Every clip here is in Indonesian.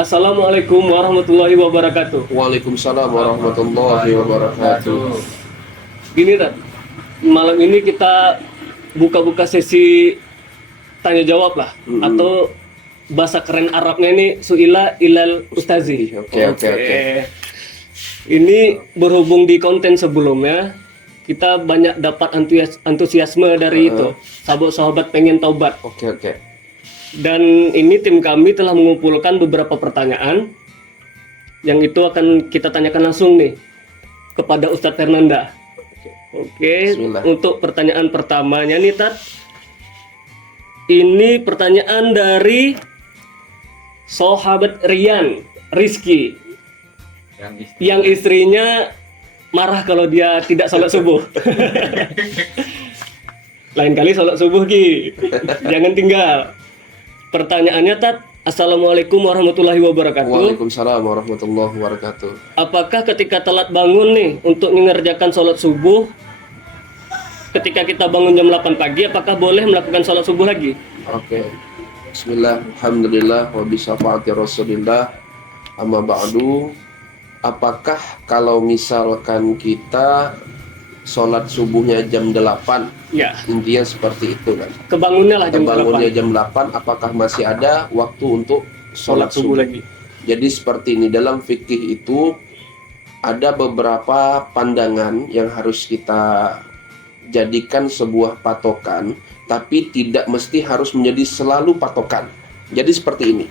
Assalamualaikum warahmatullahi wabarakatuh. Waalaikumsalam warahmatullahi wabarakatuh. Gini Rat, malam ini kita buka-buka sesi tanya jawab lah, atau bahasa keren Arabnya ini suila ilal ustazi. Oke. Ini berhubung di konten sebelumnya, kita banyak dapat antusiasme dari itu. Sahabat-sahabat pengen taubat. Oke. Dan ini tim kami telah mengumpulkan beberapa pertanyaan yang itu akan kita tanyakan langsung nih kepada Ustadz Fernanda. Oke, Bismillah. untuk pertanyaan pertamanya nih Tat. Ini pertanyaan dari sahabat Rian Rizky yang istrinya marah kalau dia tidak sholat subuh. Lain kali sholat subuh Ki, jangan tinggal. Pertanyaannya Tat, Assalamualaikum warahmatullahi wabarakatuh. Waalaikumsalam warahmatullahi wabarakatuh. Apakah ketika telat bangun nih untuk mengerjakan sholat subuh, ketika kita bangun jam 8 pagi, apakah boleh melakukan sholat subuh lagi? Oke. Bismillah, alhamdulillah, wa bisyafaati rasulillah, amma ba'du. Apakah kalau misalkan kita sholat subuhnya jam 8, Ya, intinya seperti itu kan? kebangunnya lah jam Bangunnya 8. jam 8, apakah masih ada waktu untuk sholat subuh lagi. Jadi seperti ini, dalam fikih itu ada beberapa pandangan yang harus kita jadikan sebuah patokan, tapi tidak mesti harus menjadi selalu patokan. Jadi seperti ini.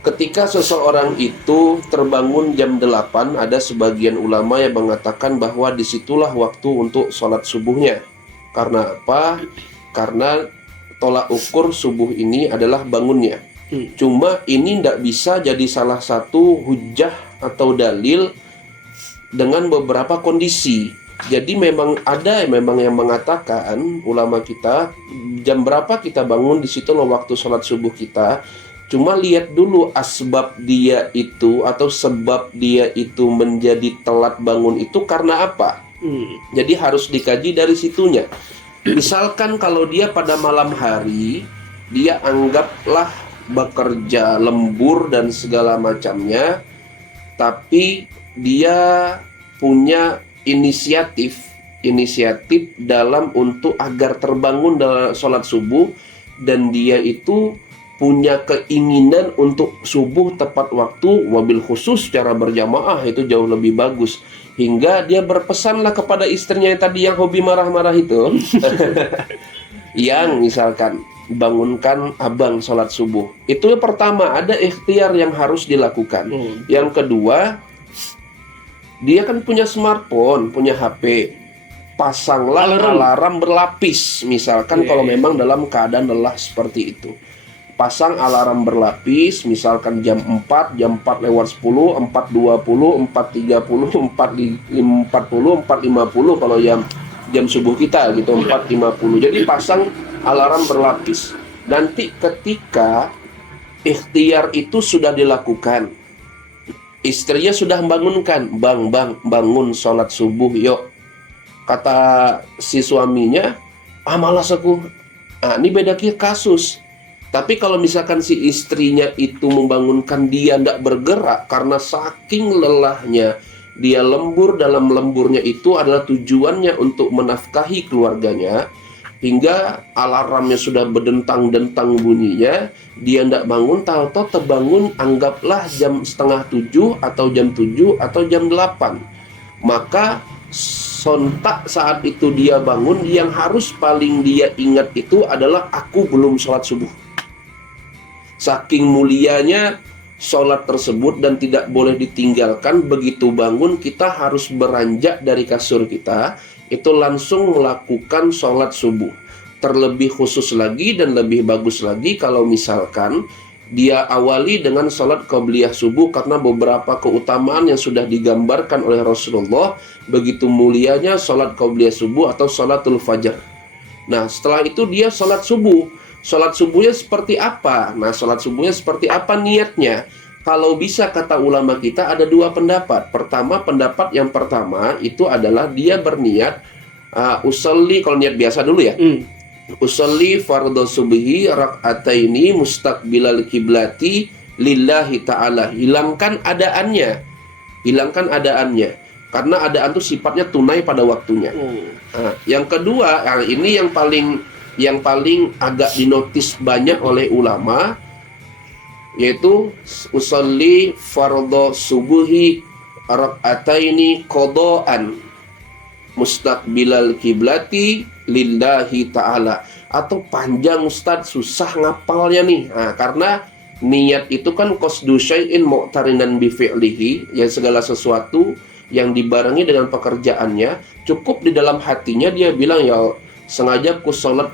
Ketika seseorang itu terbangun jam 8, ada sebagian ulama yang mengatakan bahwa disitulah waktu untuk sholat subuhnya. Karena apa? Karena tolak ukur subuh ini adalah bangunnya. Cuma ini tidak bisa jadi salah satu hujah atau dalil dengan beberapa kondisi. Jadi memang ada yang mengatakan ulama kita, jam berapa kita bangun, di situ loh waktu sholat subuh kita. Cuma lihat dulu asbab dia itu atau sebab dia itu menjadi telat bangun itu karena apa. Jadi harus dikaji dari situnya. Misalkan kalau dia pada malam hari, dia anggaplah bekerja lembur dan segala macamnya, tapi dia punya inisiatif dalam untuk agar terbangun dalam sholat subuh, dan dia itu punya keinginan untuk subuh tepat waktu, wabil khusus secara berjamaah, itu jauh lebih bagus. Hingga dia berpesanlah kepada istrinya yang tadi yang hobi marah-marah itu yang misalkan bangunkan abang sholat subuh. Itu yang pertama, ada ikhtiar yang harus dilakukan. Yang kedua, dia kan punya smartphone, punya HP, pasanglah alarm berlapis. Misalkan kalau memang dalam keadaan lelah seperti itu, pasang alarm berlapis, misalkan jam 4, jam 4 lewat 10, 4.20, 4.30, 4.40, 4.50 kalau jam subuh kita gitu, 4.50. Jadi pasang alarm berlapis. Nanti ketika ikhtiar itu sudah dilakukan, istrinya sudah membangunkan, bang, bangun sholat subuh yuk. Kata si suaminya, malas aku. Ini beda kasus. Tapi kalau misalkan si istrinya itu membangunkan dia tidak bergerak karena saking lelahnya, dia lembur, dalam lemburnya itu adalah tujuannya untuk menafkahi keluarganya, hingga alarmnya sudah berdentang-dentang bunyinya, dia tidak bangun, tahu-tahu terbangun anggaplah jam setengah 7 atau jam 7 atau jam 8. Maka sontak saat itu dia bangun, yang harus paling dia ingat itu adalah aku belum sholat subuh. Saking mulianya sholat tersebut dan tidak boleh ditinggalkan. Begitu bangun kita harus beranjak dari kasur kita, itu langsung melakukan sholat subuh. Terlebih khusus lagi dan lebih bagus lagi kalau misalkan dia awali dengan sholat qabliyah subuh, karena beberapa keutamaan yang sudah digambarkan oleh Rasulullah. Begitu mulianya sholat qabliyah subuh atau sholatul fajar. Nah setelah itu dia sholat subuh. Sholat subuhnya seperti apa? Nah, sholat subuhnya seperti apa niatnya? Kalau bisa, kata ulama kita ada dua pendapat. Pendapat yang pertama itu adalah dia berniat usolli, kalau niat biasa dulu ya. Usolli fardhu subhi rak'ataini mustaqbilal kiblati lillahi ta'ala. Hilangkan adaannya. Karena adaan itu sifatnya tunai pada waktunya. Nah, yang kedua, ini yang paling agak dinotis banyak oleh ulama, yaitu usolli fardhu subuhi rak'ataini qadaan mustaqbilal kiblati lillahi ta'ala. Atau panjang Ustadz, susah ngapalnya nih. Nah, karena niat itu kan qasdu syai'in mu'tarinan bi fi'lihi, ya segala sesuatu yang dibarengi dengan pekerjaannya. Cukup di dalam hatinya dia bilang, ya sengaja ku sholat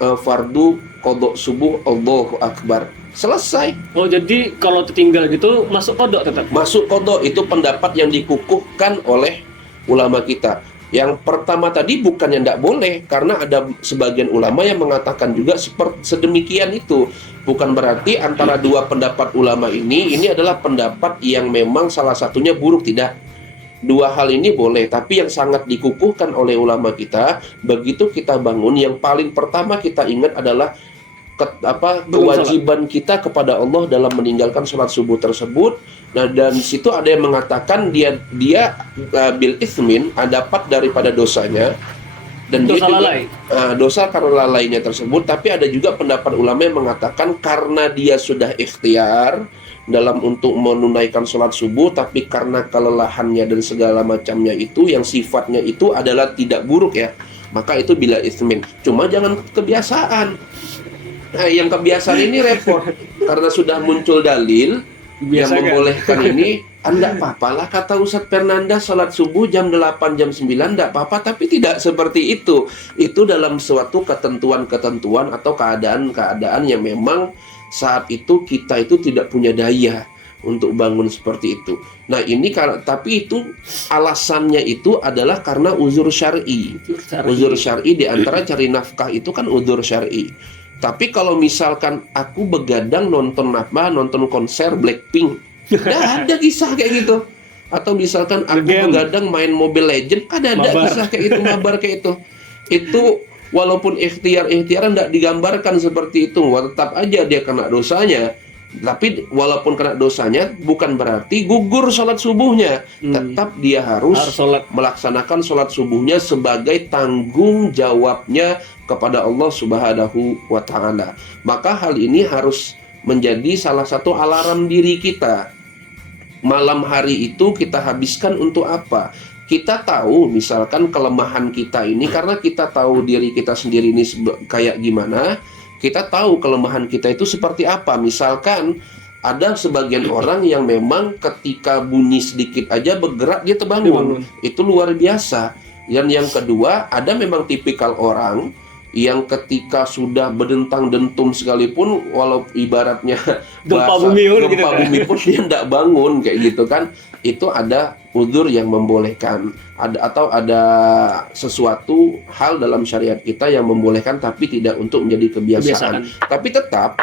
fardu qadha subuh, Allahu akbar, selesai. Oh, jadi kalau tertinggal gitu masuk kodok tetap? Masuk qadha. Itu pendapat yang dikukuhkan oleh ulama kita. Yang pertama tadi bukannya tidak boleh, karena ada sebagian ulama yang mengatakan juga sedemikian itu. Bukan berarti antara dua pendapat ulama ini adalah pendapat yang memang salah satunya buruk, tidak. Dua hal ini boleh, tapi yang sangat dikukuhkan oleh ulama kita, begitu kita bangun, yang paling pertama kita ingat adalah kewajiban kita kepada Allah dalam meninggalkan sholat subuh tersebut. Nah, dan situ ada yang mengatakan dia bil ithmin, dapat daripada dosanya, dan dosa dia juga lalai. Dosa karena lalainya tersebut. Tapi ada juga pendapat ulama yang mengatakan karena dia sudah ikhtiar dalam untuk menunaikan sholat subuh, tapi karena kelelahannya dan segala macamnya itu yang sifatnya itu adalah tidak buruk ya, maka itu bila ismin. Cuma jangan kebiasaan. Nah, yang kebiasaan ini repot karena sudah muncul dalil yang membolehkan ini. Enggak apa-apa lah kata Ustadz Fernanda, sholat subuh jam 8, jam 9 enggak apa-apa. Tapi tidak seperti itu. Itu dalam suatu ketentuan-ketentuan atau keadaan-keadaan yang memang saat itu kita itu tidak punya daya untuk bangun seperti itu. Nah, ini tapi itu alasannya itu adalah karena uzur syar'i. Uzur syar'i di antara cari nafkah itu kan uzur syar'i. Tapi kalau misalkan aku begadang nonton konser Blackpink, nggak ada kisah kayak gitu. Atau misalkan aku begadang main Mobile Legend, ada kisah kayak itu, mabar kayak itu. Itu walaupun ikhtiaran tidak digambarkan seperti itu, tetap aja dia kena dosanya. Tapi walaupun kena dosanya bukan berarti gugur sholat subuhnya. Tetap dia harus melaksanakan sholat subuhnya sebagai tanggung jawabnya kepada Allah Subhanahu wa ta'ala. Maka hal ini harus menjadi salah satu alarm diri kita. Malam hari itu kita habiskan untuk apa? Kita tahu misalkan kelemahan kita ini, karena kita tahu diri kita sendiri ini kayak gimana, kita tahu kelemahan kita itu seperti apa. Misalkan ada sebagian orang yang memang ketika bunyi sedikit aja bergerak dia terbangun. Itu luar biasa. Dan yang kedua, ada memang tipikal orang yang ketika sudah berdentang-dentum sekalipun, walau ibaratnya gempa bumi pun dia tidak bangun kayak gitu kan. Itu ada uzur yang membolehkan, ada sesuatu hal dalam syariat kita yang membolehkan, tapi tidak untuk menjadi kebiasaan. Tapi tetap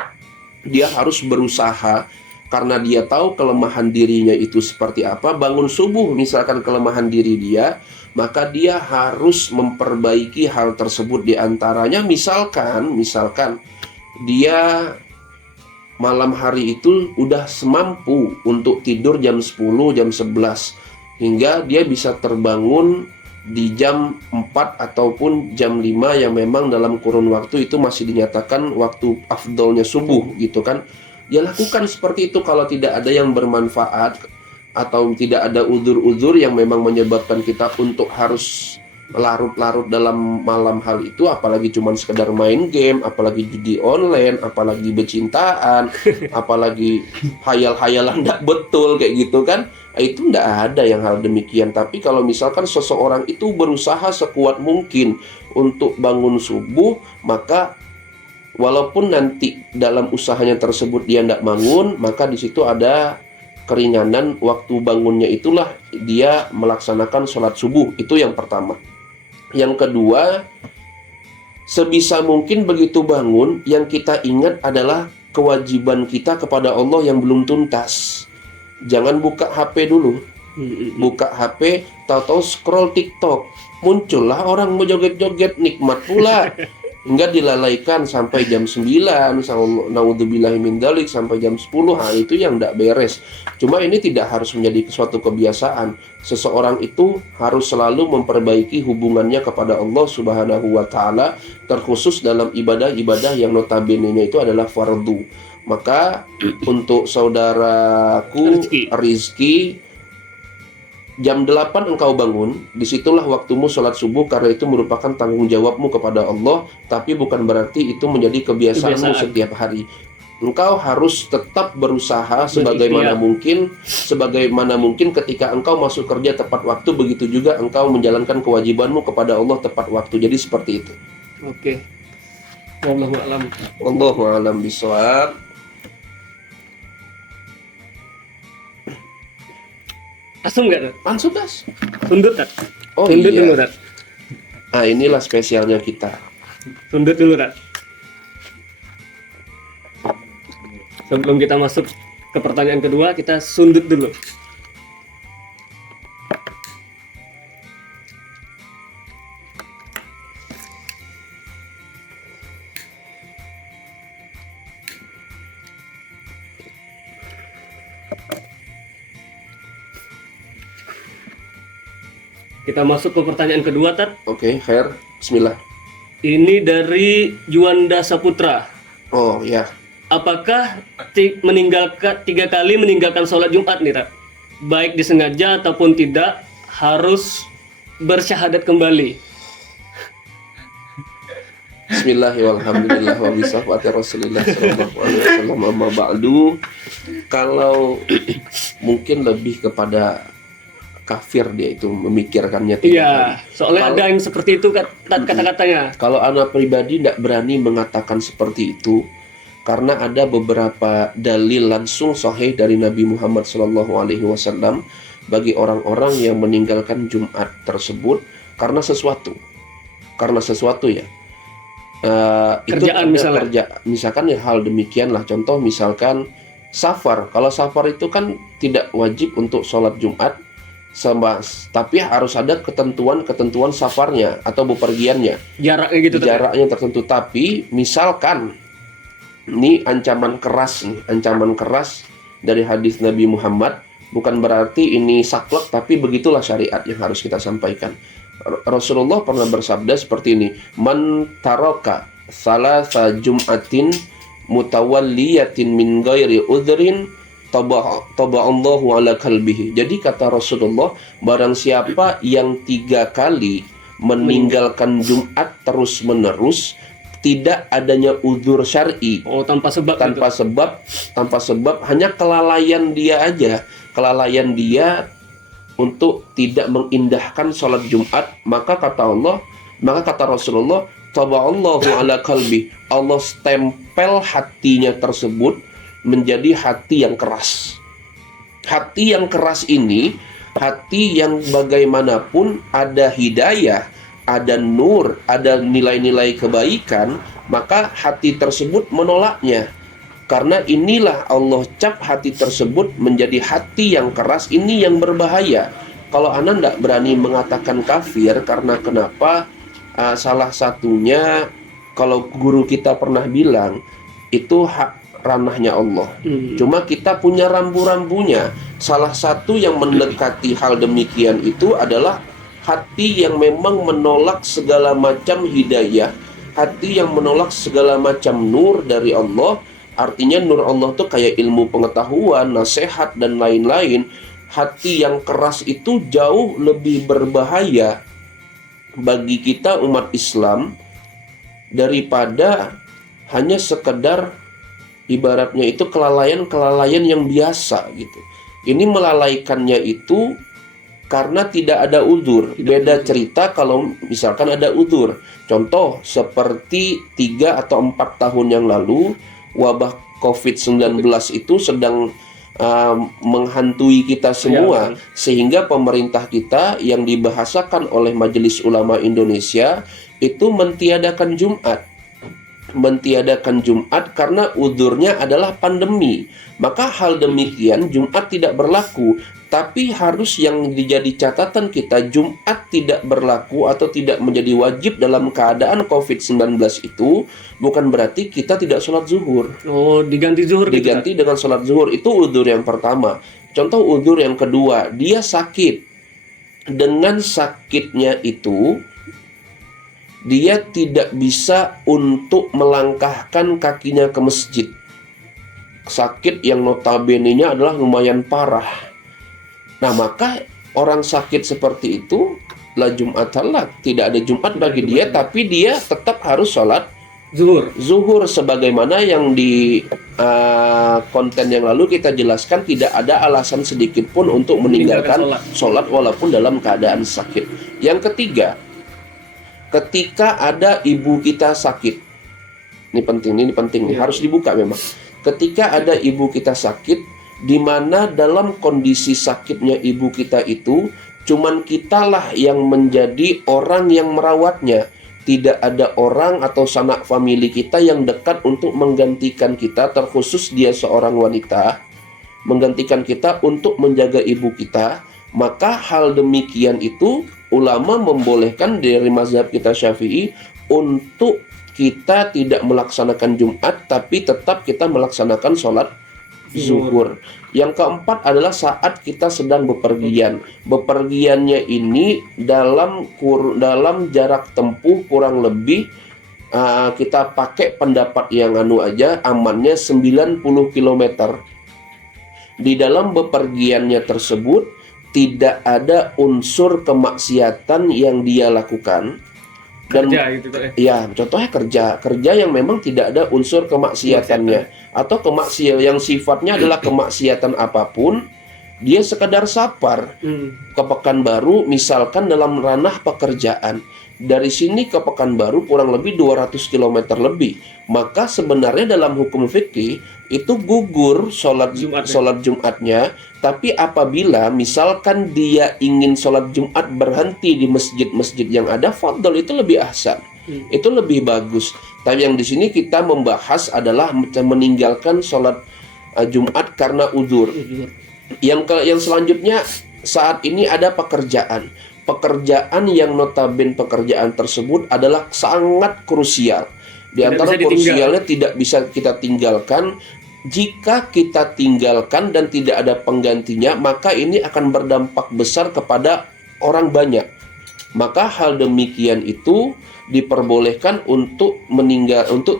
dia harus berusaha, karena dia tahu kelemahan dirinya itu seperti apa. Bangun subuh misalkan kelemahan diri dia, maka dia harus memperbaiki hal tersebut. Di antaranya misalkan dia malam hari itu udah semampu untuk tidur jam 10, jam 11, hingga dia bisa terbangun di jam 4 ataupun jam 5 yang memang dalam kurun waktu itu masih dinyatakan waktu afdolnya subuh gitu kan. Ya lakukan seperti itu kalau tidak ada yang bermanfaat atau tidak ada uzur-uzur yang memang menyebabkan kita untuk harus larut-larut dalam malam hal itu, apalagi cuma sekedar main game, apalagi judi online, apalagi bercintaan, apalagi hayal-hayalan tidak betul kayak gitu kan. Itu tidak ada yang hal demikian. Tapi kalau misalkan seseorang itu berusaha sekuat mungkin untuk bangun subuh, maka walaupun nanti dalam usahanya tersebut dia tidak bangun, maka di situ ada keringanan waktu bangunnya, itulah dia melaksanakan sholat subuh. Itu yang pertama. Yang kedua, sebisa mungkin begitu bangun, yang kita ingat adalah kewajiban kita kepada Allah yang belum tuntas. Jangan buka HP dulu. Buka HP, tahu-tahu scroll TikTok, muncullah orang mau joget-joget, nikmat pula. Enggak dilalaikan sampai jam 9, naudzubillahi min dzalik, sampai jam 10. Itu yang enggak beres. Cuma ini tidak harus menjadi suatu kebiasaan. Seseorang itu harus selalu memperbaiki hubungannya kepada Allah Subhanahu wa taala, terkhusus dalam ibadah-ibadah yang notabene-nya itu adalah fardu. Maka untuk saudaraku Rizky, jam 8 engkau bangun, disitulah waktumu sholat subuh, karena itu merupakan tanggung jawabmu kepada Allah, tapi bukan berarti itu menjadi kebiasaanmu setiap hari. Engkau harus tetap berusaha sebagaimana mungkin ketika engkau masuk kerja tepat waktu, begitu juga engkau menjalankan kewajibanmu kepada Allah tepat waktu. Jadi seperti itu. Oke. Wallahu a'lam. Wallahu a'lam bishawab. Asum nggak, Tat? Langsung das. Sundut, Tat. Oh Sundut iya. dulu, Tat. Nah, inilah spesialnya kita. Sundut dulu, Tat. Sebelum kita masuk ke pertanyaan kedua, kita sundut dulu. Kita masuk ke pertanyaan kedua, Tat. Oke, khair. Bismillah. Ini dari Juanda Saputra. Oh ya. Apakah meninggalkan 3 kali meninggalkan sholat Jumat nih, Tat? Baik disengaja ataupun tidak, harus bersyahadat kembali. Bismillahirrahmanirrahim wa bisawati Rasulillah sallallahu alaihi wasallam, amma ba'du. Kalau mungkin lebih kepada kafir dia itu memikirkannya tidak. Iya, soalnya ada yang seperti itu kata-katanya. Kalau anak pribadi tidak berani mengatakan seperti itu, karena ada beberapa dalil langsung sahih dari Nabi Muhammad SAW bagi orang-orang yang meninggalkan Jumat tersebut karena sesuatu ya. Kerjaan itu misalnya. Misalkan ya hal demikianlah. Contoh misalkan safar. Kalau safar itu kan tidak wajib untuk sholat Jumat, tapi harus ada ketentuan safarnya atau bepergiannya. Jaraknya gitu. Jaraknya tertentu. Tapi misalkan ini ancaman keras dari hadis Nabi Muhammad, bukan berarti ini saklek, tapi begitulah syariat yang harus kita sampaikan. Rasulullah pernah bersabda seperti ini, man taraka salasa jum'atin mutawalliyatin min ghairi udhrin taba'allahu ala kalbihi. Jadi kata Rasulullah, barang siapa yang 3 kali meninggalkan Jumat terus menerus, tidak adanya uzur syar'i. Oh, tanpa sebab. Tanpa sebab, hanya kelalaian dia untuk tidak mengindahkan sholat Jumat, maka kata Rasulullah, taba'allahu ala kalbi, Allah stempel hatinya tersebut menjadi hati yang keras. Hati yang keras ini, hati yang bagaimanapun ada hidayah, ada nur, ada nilai-nilai kebaikan, maka hati tersebut menolaknya. Karena inilah Allah cap hati tersebut menjadi hati yang keras, ini yang berbahaya. Kalau Anda tidak berani mengatakan kafir, karena kenapa? Salah satunya, kalau guru kita pernah bilang, itu hak ranahnya Allah. Cuma kita punya rambu-rambunya. Salah satu yang mendekati hal demikian itu adalah hati yang memang menolak segala macam hidayah, hati yang menolak segala macam nur dari Allah. Artinya nur Allah itu kayak ilmu pengetahuan, nasihat, dan lain-lain. Hati yang keras itu jauh lebih berbahaya bagi kita umat Islam daripada hanya sekedar ibaratnya itu kelalaian yang biasa gitu. Ini melalaikannya itu karena tidak ada uzur. Beda cerita kalau misalkan ada uzur. Contoh seperti 3 atau 4 tahun yang lalu, wabah COVID-19 itu sedang menghantui kita semua, sehingga pemerintah kita yang dibahasakan oleh Majelis Ulama Indonesia itu mentiadakan Jumat. mentiadakan Jumat karena uzurnya adalah pandemi. Maka hal demikian Jumat tidak berlaku. Tapi harus yang dijadi catatan kita, Jumat tidak berlaku atau tidak menjadi wajib dalam keadaan COVID-19 itu bukan berarti kita tidak sholat zuhur. Oh, diganti zuhur gitu, Diganti dengan sholat zuhur. Itu uzur yang pertama. Contoh uzur yang kedua, dia sakit. Dengan sakitnya itu dia tidak bisa untuk melangkahkan kakinya ke masjid. Sakit yang notabene-nya adalah lumayan parah. Nah, maka orang sakit seperti itu la Jum'atan lah, tidak ada Jumat bagi dia, tapi dia tetap harus sholat zuhur sebagaimana yang di konten yang lalu kita jelaskan, tidak ada alasan sedikit pun untuk meninggalkan sholat walaupun dalam keadaan sakit. Yang ketiga, ketika ada ibu kita sakit, ini penting nih, harus dibuka memang. Ketika ada ibu kita sakit, di mana dalam kondisi sakitnya ibu kita itu cuman kitalah yang menjadi orang yang merawatnya. Tidak ada orang atau sanak famili kita yang dekat untuk menggantikan kita, terkhusus dia seorang wanita, menggantikan kita untuk menjaga ibu kita. Maka hal demikian itu ulama membolehkan dari mazhab kita Syafi'i untuk kita tidak melaksanakan Jumat, tapi tetap kita melaksanakan sholat zuhur. Yang keempat adalah saat kita sedang bepergian. Bepergiannya ini dalam jarak tempuh kurang lebih kita pakai pendapat yang aja, amannya 90 km. Di dalam bepergiannya tersebut tidak ada unsur kemaksiatan yang dia lakukan. Dan kerja gitu kan? Ya, contohnya kerja yang memang tidak ada unsur kemaksiatannya atau kemaksiatan yang sifatnya adalah kemaksiatan apapun, dia sekadar safar ke Pekanbaru misalkan dalam ranah pekerjaan. Dari sini ke Pekanbaru kurang lebih 200 km lebih. Maka sebenarnya dalam hukum fikih itu gugur sholat Jumatnya. Tapi apabila misalkan dia ingin sholat Jumat berhenti di masjid-masjid yang ada, fadl, itu lebih ahsan. Itu lebih bagus. Tapi yang di sini kita membahas adalah meninggalkan sholat Jumat karena uzur. Yang selanjutnya, saat ini ada pekerjaan yang notabene pekerjaan tersebut adalah sangat krusial. Di antara krusialnya tidak bisa kita tinggalkan. Jika kita tinggalkan dan tidak ada penggantinya, maka ini akan berdampak besar kepada orang banyak. Maka hal demikian itu diperbolehkan untuk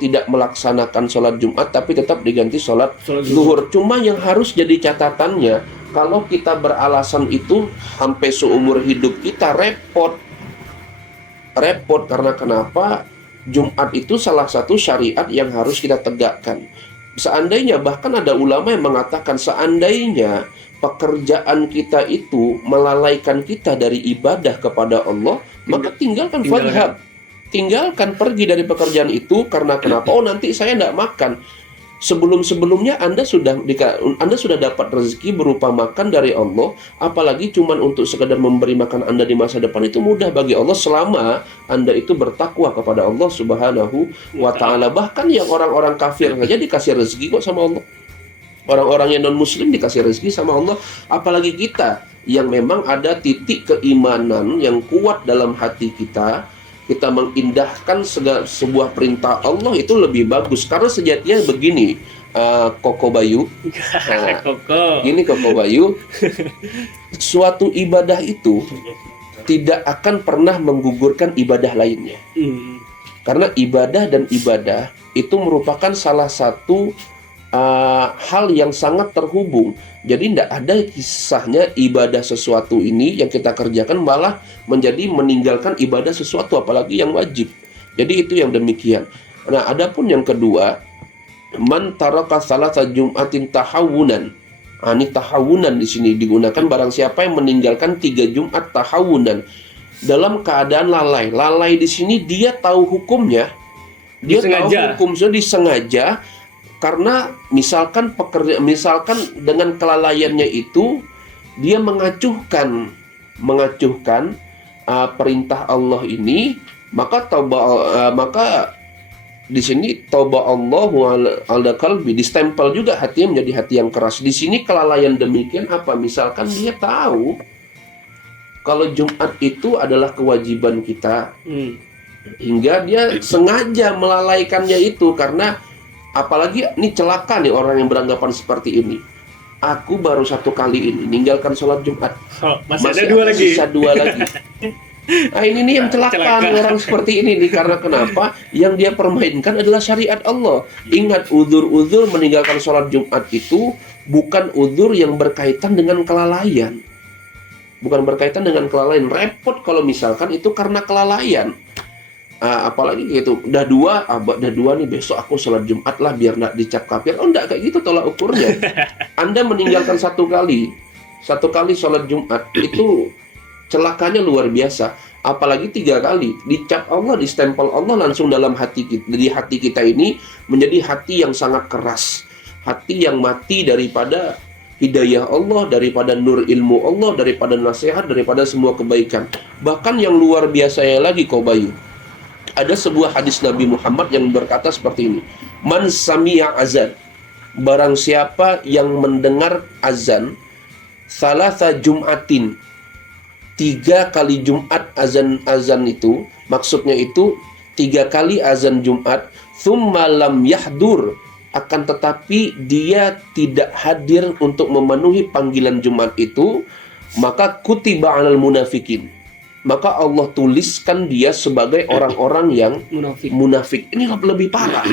tidak melaksanakan sholat Jumat, tapi tetap diganti sholat zuhur. Cuma yang harus jadi catatannya, kalau kita beralasan itu sampai seumur hidup kita repot karena kenapa? Jumat itu salah satu syariat yang harus kita tegakkan. Seandainya, bahkan ada ulama yang mengatakan seandainya pekerjaan kita itu melalaikan kita dari ibadah kepada Allah, maka tinggalkan fadhab. Tinggalkan, pergi dari pekerjaan itu. Karena kenapa? Oh, nanti saya tidak makan. Sebelum-sebelumnya Anda sudah dapat rezeki berupa makan dari Allah, apalagi cuman untuk sekedar memberi makan Anda di masa depan, itu mudah bagi Allah selama Anda itu bertakwa kepada Allah Subhanahu wa ta'ala. Bahkan yang orang-orang kafir saja dikasih rezeki kok sama Allah. Orang-orang yang non-muslim dikasih rezeki sama Allah, apalagi kita yang memang ada titik keimanan yang kuat dalam hati kita. Kita mengindahkan sebuah perintah Allah itu lebih bagus. Karena sejatinya begini, Koko Bayu. Koko Bayu. Suatu ibadah itu tidak akan pernah menggugurkan ibadah lainnya. Karena ibadah dan ibadah itu merupakan salah satu hal yang sangat terhubung. Jadi tidak ada kisahnya ibadah sesuatu ini yang kita kerjakan malah menjadi meninggalkan ibadah sesuatu, apalagi yang wajib. Jadi itu yang demikian. Nah, adapun yang kedua, man taraka salasa jum'atin tahawunan. Ini tahawunan di sini digunakan barang siapa yang meninggalkan 3 Jumat tahawunan dalam keadaan lalai. Lalai di sini dia tahu hukumnya. Dia tahu hukumnya disengaja. Karena misalkan dengan kelalaiannya itu dia mengacuhkan perintah Allah ini, maka di sini tauba Allahu ala qalbi, distempel juga hatinya menjadi hati yang keras. Di sini kelalaian demikian apa? Misalkan dia tahu kalau Jumat itu adalah kewajiban kita, hingga dia sengaja melalaikannya itu. Karena apalagi ini celaka nih orang yang beranggapan seperti ini. Aku baru 1 kali ini meninggalkan sholat Jumat, Masih ada 2 lagi. sisa 2 lagi. Nah ini nih yang celaka nih orang seperti ini nih. Karena kenapa? Yang dia permainkan adalah syariat Allah. Ingat, uzur-uzur meninggalkan sholat Jumat itu bukan uzur yang berkaitan dengan kelalaian. Bukan berkaitan dengan kelalaian. Repot kalau misalkan itu karena kelalaian. Apalagi gitu, udah 2 nih, besok aku sholat Jumat lah biar nggak dicap kafir. Oh, enggak kayak gitu tolak ukurnya. Anda meninggalkan 1 kali sholat Jumat itu celakanya luar biasa. Apalagi 3 kali dicap Allah, distempel Allah langsung dalam hati kita. Jadi hati kita ini menjadi hati yang sangat keras, hati yang mati daripada hidayah Allah, daripada nur ilmu Allah, daripada nasihat, daripada semua kebaikan. Bahkan yang luar biasanya lagi, kau Bayu, ada sebuah hadis Nabi Muhammad yang berkata seperti ini: Man sami'a azan, barang siapa yang mendengar azan, salasa jum'atin, 3 kali Jumat, azan itu maksudnya itu 3 kali azan Jumat, tsumma lam yahdur, akan tetapi dia tidak hadir untuk memenuhi panggilan Jumat itu, maka kutiba 'alal munafikin, maka Allah tuliskan dia sebagai orang-orang yang munafik. Ini lebih parah.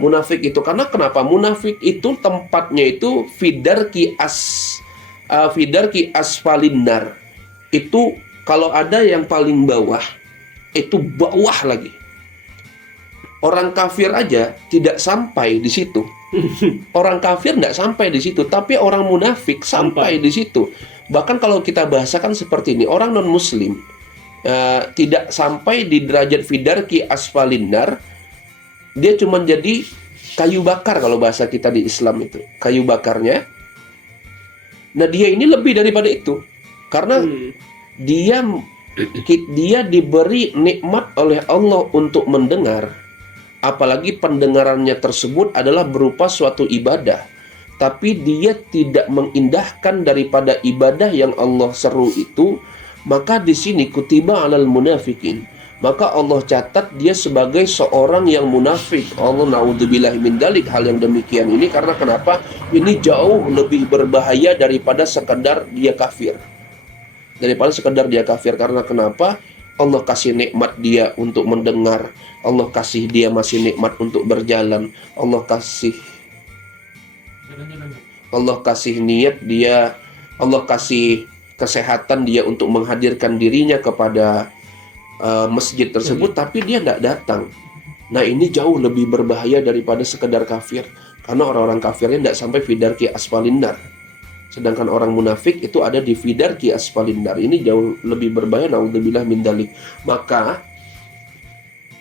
Munafik itu karena kenapa? Munafik itu tempatnya itu fidarki asfalinar. Itu kalau ada yang paling bawah, itu bawah lagi. Orang kafir aja tidak sampai di situ. Orang kafir nggak sampai di situ, tapi orang munafik sampai di situ. Bahkan kalau kita bahasakan seperti ini, orang non muslim tidak sampai di derajat fidarki asfalinar, dia cuma jadi kayu bakar kalau bahasa kita di Islam itu, kayu bakarnya. Nah dia ini lebih daripada itu. Karena dia diberi nikmat oleh Allah untuk mendengar, apalagi pendengarannya tersebut adalah berupa suatu ibadah, tapi dia tidak mengindahkan daripada ibadah yang Allah seru itu, maka di sini kutiba 'alal munafikin, maka Allah catat dia sebagai seorang yang munafik. Allah naudzubillah min dalik, hal yang demikian ini karena kenapa? Ini jauh lebih berbahaya daripada sekedar dia kafir. Karena kenapa? Allah kasih nikmat dia untuk mendengar, Allah kasih dia masih nikmat untuk berjalan, Allah kasih niat dia, Allah kasih kesehatan dia untuk menghadirkan dirinya kepada masjid tersebut, tapi dia tidak datang. Nah ini jauh lebih berbahaya daripada sekedar kafir, karena orang-orang kafirnya tidak sampai fidarki asfalinar. Sedangkan orang munafik itu ada di fidarki asfalinar. Ini jauh lebih berbahaya, naudzubillah min dalik. Maka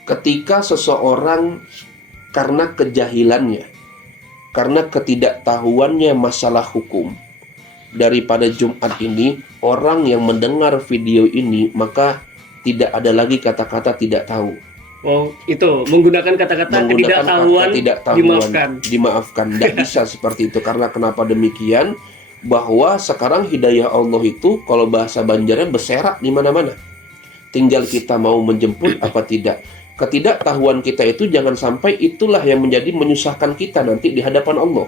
ketika seseorang karena kejahilannya, karena ketidaktahuannya masalah hukum daripada Jumat ini, orang yang mendengar video ini, maka tidak ada lagi kata-kata tidak tahu. Oh, itu menggunakan kata-kata ketidaktahuan dimaafkan. Tidak bisa seperti itu. Karena kenapa demikian? Bahwa sekarang hidayah Allah itu kalau bahasa Banjarnya berserak di mana-mana. Tinggal kita mau menjemput apa tidak. Ketidaktahuan kita itu jangan sampai itulah yang menjadi menyusahkan kita nanti di hadapan Allah.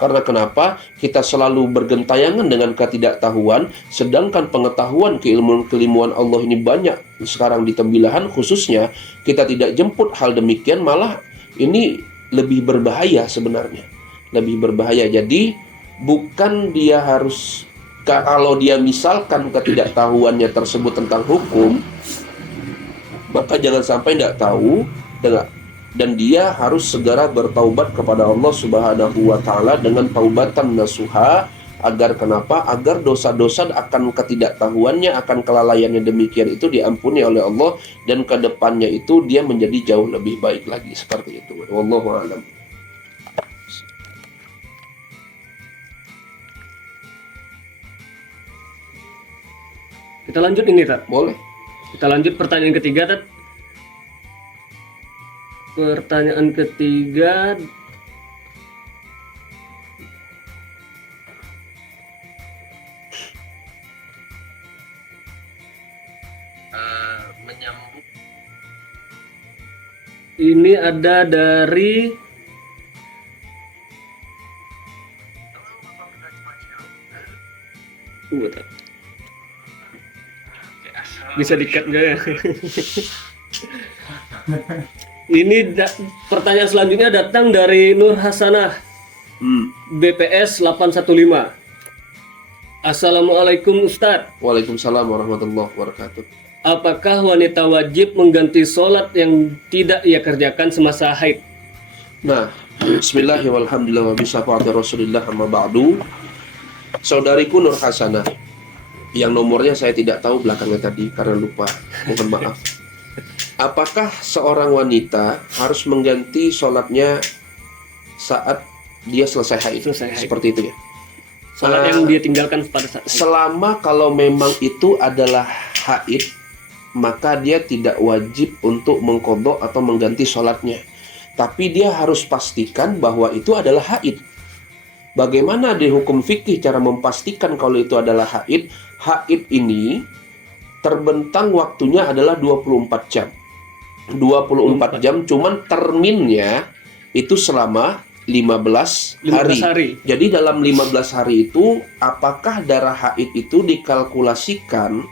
Karena kenapa? Kita selalu bergentayangan dengan ketidaktahuan, sedangkan pengetahuan keilmuan Allah ini banyak sekarang di tembilahan khususnya. Kita tidak jemput hal demikian, malah ini lebih berbahaya sebenarnya. Lebih berbahaya. Jadi bukan dia harus, kalau dia misalkan ketidaktahuannya tersebut tentang hukum, maka jangan sampai tidak tahu, dan dia harus segera bertaubat kepada Allah Subhanahu wa Ta'ala dengan taubatan nasuha. Agar kenapa? Agar dosa-dosa akan ketidaktahuannya, akan kelalaiannya demikian itu diampuni oleh Allah, dan kedepannya itu dia menjadi jauh lebih baik lagi. Seperti itu. Wallahu a'lam. Kita lanjut ini, Tat. Boleh. Kita lanjut pertanyaan ketiga, Tat. Pertanyaan ketiga, Menyambung. ini ada dari bentar. Bisa di-cut nggak ya? Pertanyaan selanjutnya datang dari Nur Hasanah, BPS 815. Assalamualaikum Ustadz. Waalaikumsalam warahmatullahi wabarakatuh. Apakah wanita wajib mengganti sholat yang tidak ia kerjakan semasa haid? Nah, bismillahirrahmanirrahim, walhamdulillah wa bisafati rasulillah amma ba'du. Saudariku Nur Hasanah, yang nomornya saya tidak tahu belakangnya tadi karena lupa, mohon maaf. Apakah seorang wanita harus mengganti sholatnya saat dia selesai haid? Selesai haid. Seperti itu ya? Sholat yang dia tinggalkan pada saat haid. Selama kalau memang itu adalah haid, maka dia tidak wajib untuk mengqadha atau mengganti sholatnya. Tapi dia harus pastikan bahwa itu adalah haid. Bagaimana di hukum fikih cara memastikan kalau itu adalah haid? Haid ini terbentang waktunya adalah 24 jam. 24 jam, cuman terminnya itu selama 15 hari. Jadi dalam 15 hari itu, apakah darah haid itu dikalkulasikan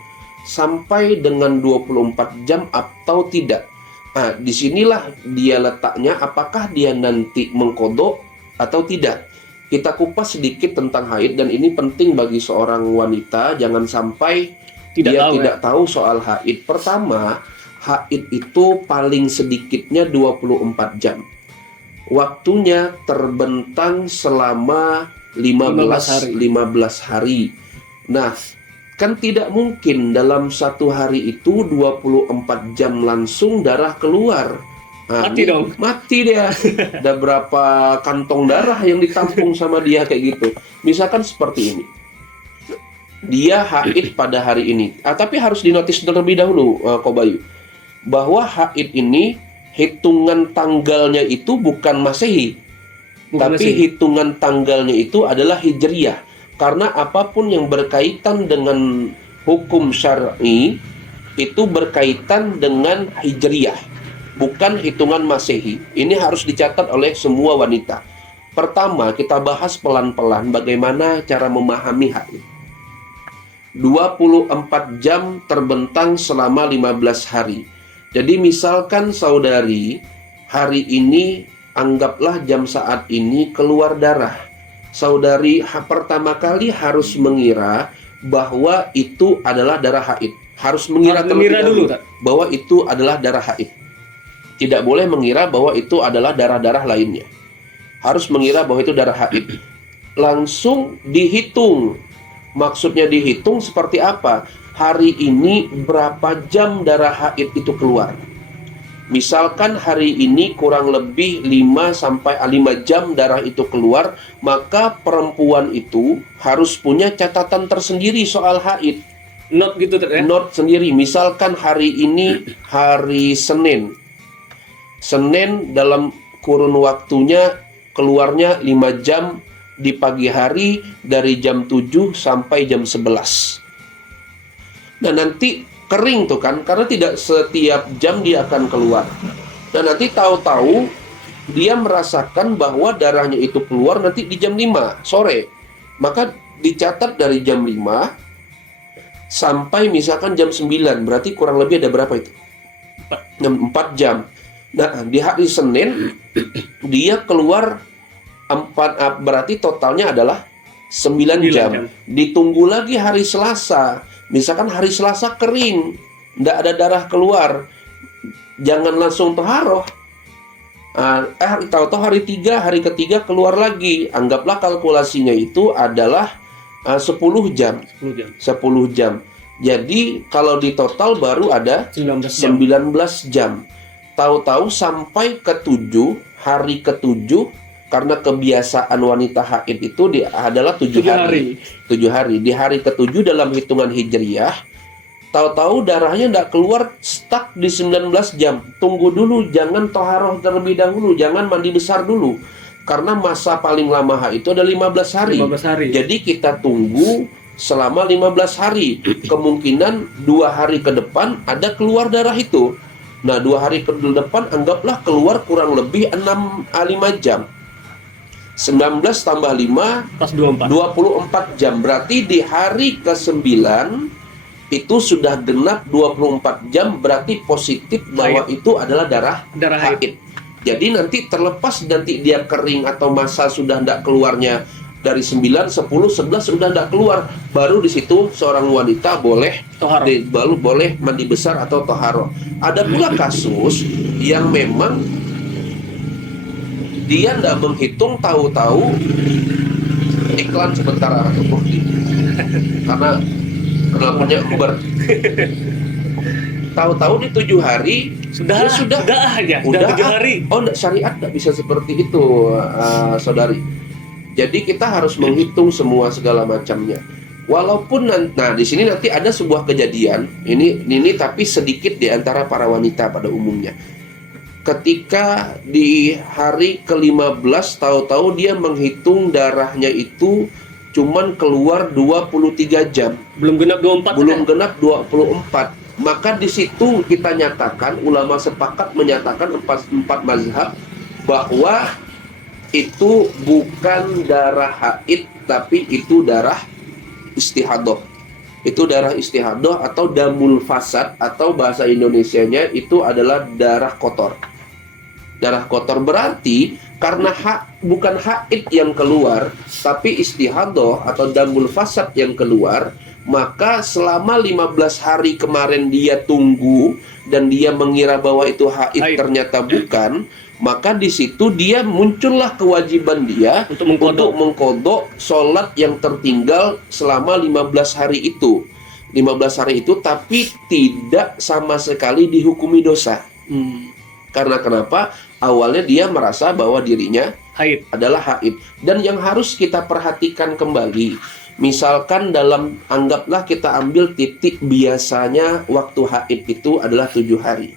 sampai dengan 24 jam atau tidak? Nah, disinilah dia letaknya, apakah dia nanti mengqadha atau tidak. Kita kupas sedikit tentang haid, dan ini penting bagi seorang wanita, jangan sampai tidak tahu soal haid. Pertama, haid itu paling sedikitnya 24 jam. Waktunya terbentang selama 15 hari. Nah, kan tidak mungkin dalam satu hari itu 24 jam langsung darah keluar. Nah, mati dong. Mati dia. Ada berapa kantong darah yang ditampung sama dia kayak gitu. Misalkan seperti ini. Dia haid pada hari ini. Tapi harus dinotis terlebih dahulu, Kobayu, bahwa haid ini hitungan tanggalnya itu bukan Masehi, tapi hitungan tanggalnya itu adalah Hijriyah. Karena apapun yang berkaitan dengan hukum syar'i itu berkaitan dengan Hijriyah, bukan hitungan Masehi. Ini harus dicatat oleh semua wanita. Pertama, kita bahas pelan-pelan bagaimana cara memahami haid. 24 jam terbentang selama 15 hari. Jadi misalkan saudari hari ini, anggaplah jam saat ini keluar darah. Saudari pertama kali harus mengira bahwa itu adalah darah haid. Harus mengira terlebih dahulu bahwa itu adalah darah haid. Tidak boleh mengira bahwa itu adalah darah-darah lainnya. Harus mengira bahwa itu darah haid. Langsung dihitung. Maksudnya dihitung seperti apa? Hari ini berapa jam darah haid itu keluar. Misalkan hari ini kurang lebih 5 jam darah itu keluar, maka perempuan itu harus punya catatan tersendiri soal haid. Note gitu ya? Note sendiri. Misalkan hari ini hari Senin. Senin dalam kurun waktunya keluarnya 5 jam di pagi hari dari jam 7 sampai jam 11. Nah, nanti kering tuh kan, karena tidak setiap jam dia akan keluar. Nah, nanti tahu-tahu dia merasakan bahwa darahnya itu keluar nanti di jam 5 sore. Maka dicatat dari jam 5 sampai misalkan jam 9. Berarti kurang lebih ada berapa itu? 4 jam. Nah, di hari Senin dia keluar 4, berarti totalnya adalah 9 jam. Ditunggu lagi hari Selasa. Misalkan hari Selasa kering, tidak ada darah keluar, jangan langsung taharoh. Tahu-tahu hari ketiga keluar lagi. Anggaplah kalkulasinya itu adalah 10 jam. 10 jam. Jadi kalau di total baru ada 19 jam. Tahu-tahu sampai hari ke-7, karena kebiasaan wanita haid itu adalah 7 hari. 7 hari. Di hari ke-7 dalam hitungan Hijriyah tahu-tahu darahnya tidak keluar, stuck di 19 jam. Tunggu dulu, jangan toharoh terlebih dahulu, jangan mandi besar dulu. Karena masa paling lama haid itu ada 15 hari. 15 hari. Jadi kita tunggu selama 15 hari. Kemungkinan 2 hari ke depan ada keluar darah itu. Nah, 2 hari ke depan anggaplah keluar kurang lebih 5 jam. 19 tambah 5 Pas 24. 24 jam. Berarti di hari ke-9 itu sudah genap 24 jam, berarti positif bahwa itu adalah darah haid. Jadi nanti terlepas nanti dia kering atau masa sudah tidak keluarnya dari 9, 10, 11 sudah tidak keluar, baru di situ seorang wanita boleh baru boleh mandi besar atau toharoh. Ada pula kasus yang memang dia tidak menghitung, tahu-tahu iklan sebentar atau karena kenalpotnya Uber. Tahu-tahu di 7 hari Sudah aja. Sudah 7 hari. Oh, enggak, syariat tidak bisa seperti itu, saudari. Jadi kita harus menghitung semua segala macamnya. Walaupun di sini nanti ada sebuah kejadian, ini tapi sedikit di antara para wanita pada umumnya. Ketika di hari ke-15 tahu-tahu dia menghitung darahnya itu cuman keluar 23 jam. Belum genap 24. Belum genap 24. Maka di situ kita nyatakan, ulama sepakat menyatakan empat mazhab bahwa itu bukan darah haid, tapi itu darah istihadah. Itu darah istihadah atau damul fasad, atau bahasa Indonesianya itu adalah darah kotor. Darah kotor berarti karena bukan haid yang keluar, tapi istihadah atau damul fasad yang keluar, maka selama 15 hari kemarin dia tunggu dan dia mengira bahwa itu haid, ternyata bukan, maka di situ dia muncullah kewajiban dia untuk mengkodok sholat yang tertinggal selama 15 hari itu. 15 hari itu, tapi tidak sama sekali dihukumi dosa. Karena kenapa? Awalnya dia merasa bahwa dirinya haid adalah haid. Dan yang harus kita perhatikan kembali, misalkan anggaplah kita ambil titik biasanya waktu haid itu adalah 7 hari.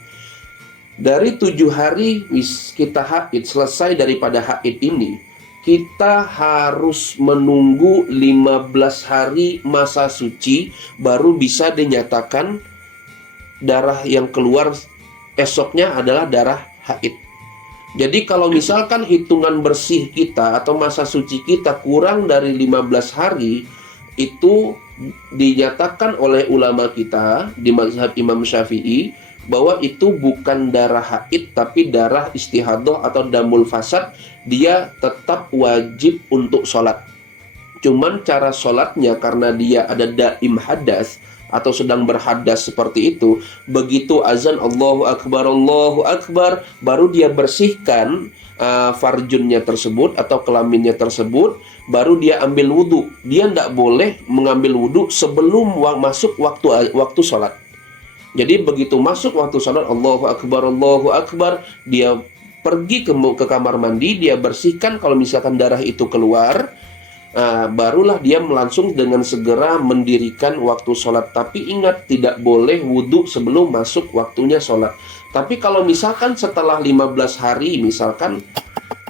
Dari 7 hari kita haid, selesai daripada haid ini, kita harus menunggu 15 hari masa suci baru bisa dinyatakan darah yang keluar esoknya adalah darah haid. Jadi kalau misalkan hitungan bersih kita atau masa suci kita kurang dari 15 hari, itu dinyatakan oleh ulama kita di mazhab Imam Syafi'i bahwa itu bukan darah haid tapi darah istihadah atau damul fasad. Dia tetap wajib untuk sholat. Cuman cara sholatnya karena dia ada daim hadas atau sedang berhadas seperti itu, begitu azan Allahu Akbar, baru dia bersihkan farjunnya tersebut atau kelaminnya tersebut, baru dia ambil wudhu. Dia tidak boleh mengambil wudhu sebelum masuk waktu sholat. Jadi begitu masuk waktu sholat Allahu Akbar, dia pergi ke kamar mandi, dia bersihkan kalau misalkan darah itu keluar. Barulah dia langsung dengan segera mendirikan waktu sholat. Tapi ingat, tidak boleh wudhu sebelum masuk waktunya sholat. Tapi kalau misalkan setelah 15 hari, misalkan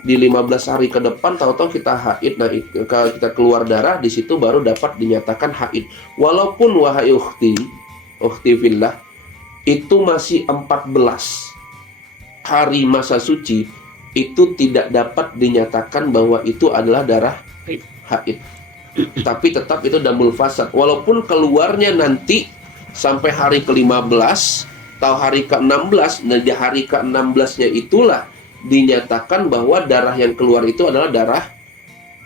di 15 hari ke depan tahu-tahu kita haid, kalau kita keluar darah, di situ baru dapat dinyatakan haid. Walaupun wahai ukhti fillah, itu masih 14 hari masa suci, itu tidak dapat dinyatakan bahwa itu adalah darah haid. Tapi tetap itu damul fasad. Walaupun keluarnya nanti sampai hari ke-15 atau hari ke-16, nah di hari ke-16-nya itulah dinyatakan bahwa darah yang keluar itu adalah darah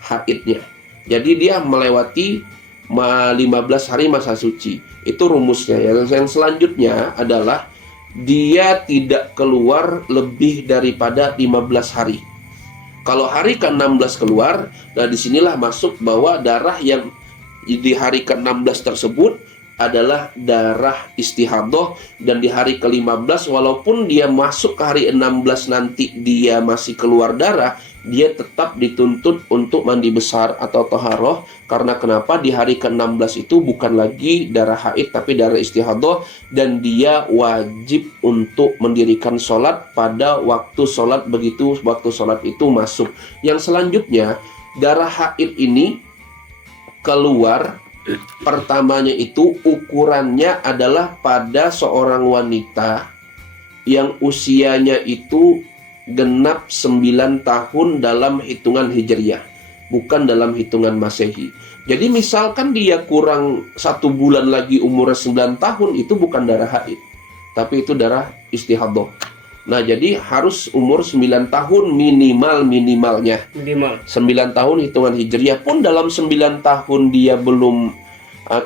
haidnya. Jadi dia melewati 15 hari masa suci. Itu rumusnya. Yang selanjutnya adalah dia tidak keluar lebih daripada 15 hari. Kalau hari ke-16 keluar, nah disinilah masuk bahwa darah yang di hari ke-16 tersebut adalah darah istihadah, dan di hari ke-15 walaupun dia masuk ke hari 16 nanti dia masih keluar darah, dia tetap dituntut untuk mandi besar atau toharoh. Karena kenapa? Di hari ke-16 itu bukan lagi darah haid tapi darah istihadah, dan dia wajib untuk mendirikan sholat pada waktu sholat begitu waktu sholat itu masuk. Yang selanjutnya, darah haid ini keluar pertamanya itu ukurannya adalah pada seorang wanita yang usianya itu genap 9 tahun dalam hitungan Hijriyah, bukan dalam hitungan Masehi. Jadi misalkan dia kurang 1 bulan lagi umurnya 9 tahun, itu bukan darah haid, tapi itu darah istihadah. Nah, jadi harus umur 9 tahun minimalnya. Minimal. 9 tahun hitungan Hijriyah pun dalam 9 tahun dia belum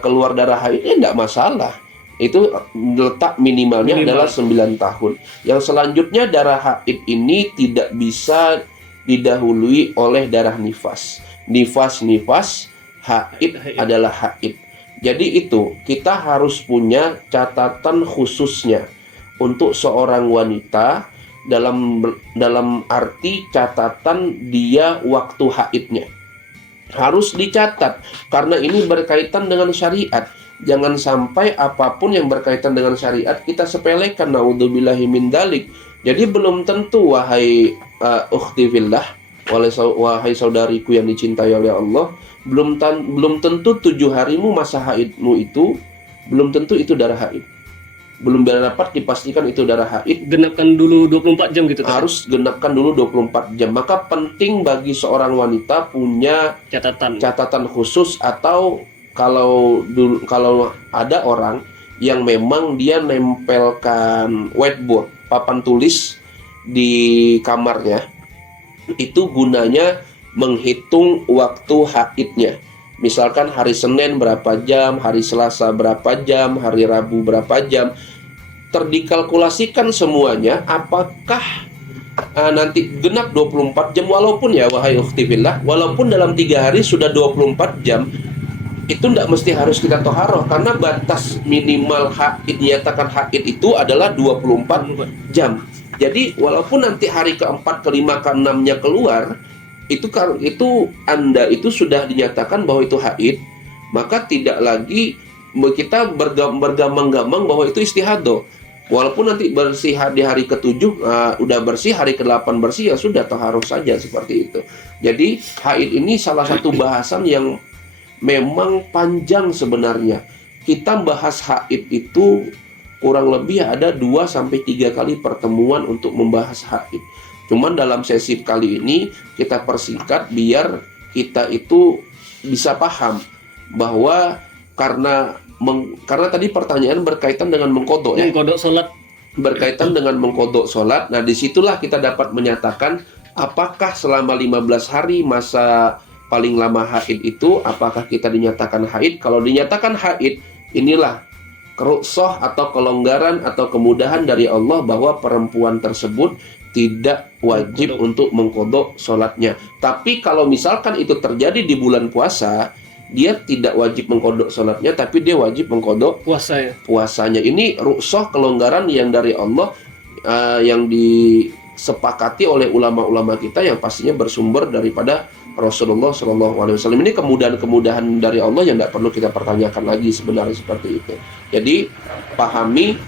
keluar darah haid, tidak masalah. Itu letak minimalnya adalah 9 tahun. Yang selanjutnya, darah haid ini tidak bisa didahului oleh darah nifas. Nifas, haid adalah haid. Jadi itu, kita harus punya catatan khususnya untuk seorang wanita dalam arti catatan dia waktu haidnya. Harus dicatat, karena ini berkaitan dengan syariat. Jangan sampai apapun yang berkaitan dengan syariat kita sepelekan, naudzubillahi min dzalik. Jadi belum tentu, wahai ukhti fillah, wahai saudariku yang dicintai oleh Allah, belum tentu 7 harimu masa haidmu itu belum tentu itu darah haid. Belum dapat dipastikan itu darah haid. Genapkan dulu 24 jam gitu. Harus genapkan dulu 24 jam. Maka penting bagi seorang wanita punya catatan khusus, atau kalau ada orang yang memang dia nempelkan whiteboard, papan tulis di kamarnya, itu gunanya menghitung waktu haidnya. Misalkan hari Senin berapa jam, hari Selasa berapa jam, hari Rabu berapa jam. Terdikalkulasikan semuanya, apakah nanti genap 24 jam, walaupun ya wahai ukhti fillah, walaupun dalam 3 hari sudah 24 jam, itu tidak mesti harus kita toharoh, karena batas minimal haid, dinyatakan haid itu adalah 24 jam. Jadi walaupun nanti hari ke-4, ke-5, ke-6-nya keluar, itu Anda itu sudah dinyatakan bahwa itu haid, maka tidak lagi kita bergamang-gamang bahwa itu istihadah. Walaupun nanti bersih di hari ke-7 udah bersih, hari ke-8 bersih, ya sudah toharoh saja, seperti itu. Jadi haid ini salah satu bahasan yang memang panjang sebenarnya. Kita bahas haid itu kurang lebih ada 2-3 kali pertemuan untuk membahas haid. Cuman dalam sesi kali ini kita persingkat biar kita itu bisa paham bahwa karena tadi pertanyaan berkaitan dengan mengkodok ya. Mengkodok sholat. Berkaitan dengan mengkodok sholat. Nah, disitulah kita dapat menyatakan apakah selama 15 hari masa paling lama haid itu, apakah kita dinyatakan haid? Kalau dinyatakan haid, inilah rukhsah atau kelonggaran atau kemudahan dari Allah bahwa perempuan tersebut tidak wajib untuk mengkodok sholatnya. Tapi kalau misalkan itu terjadi di bulan puasa, dia tidak wajib mengkodok sholatnya, tapi dia wajib mengkodok puasanya. Ini rukhsah kelonggaran yang dari Allah, yang disepakati oleh ulama-ulama kita, yang pastinya bersumber daripada Rasulullah SAW. Ini kemudahan-kemudahan dari Allah yang tidak perlu kita pertanyakan lagi sebenarnya, seperti itu. Jadi pahami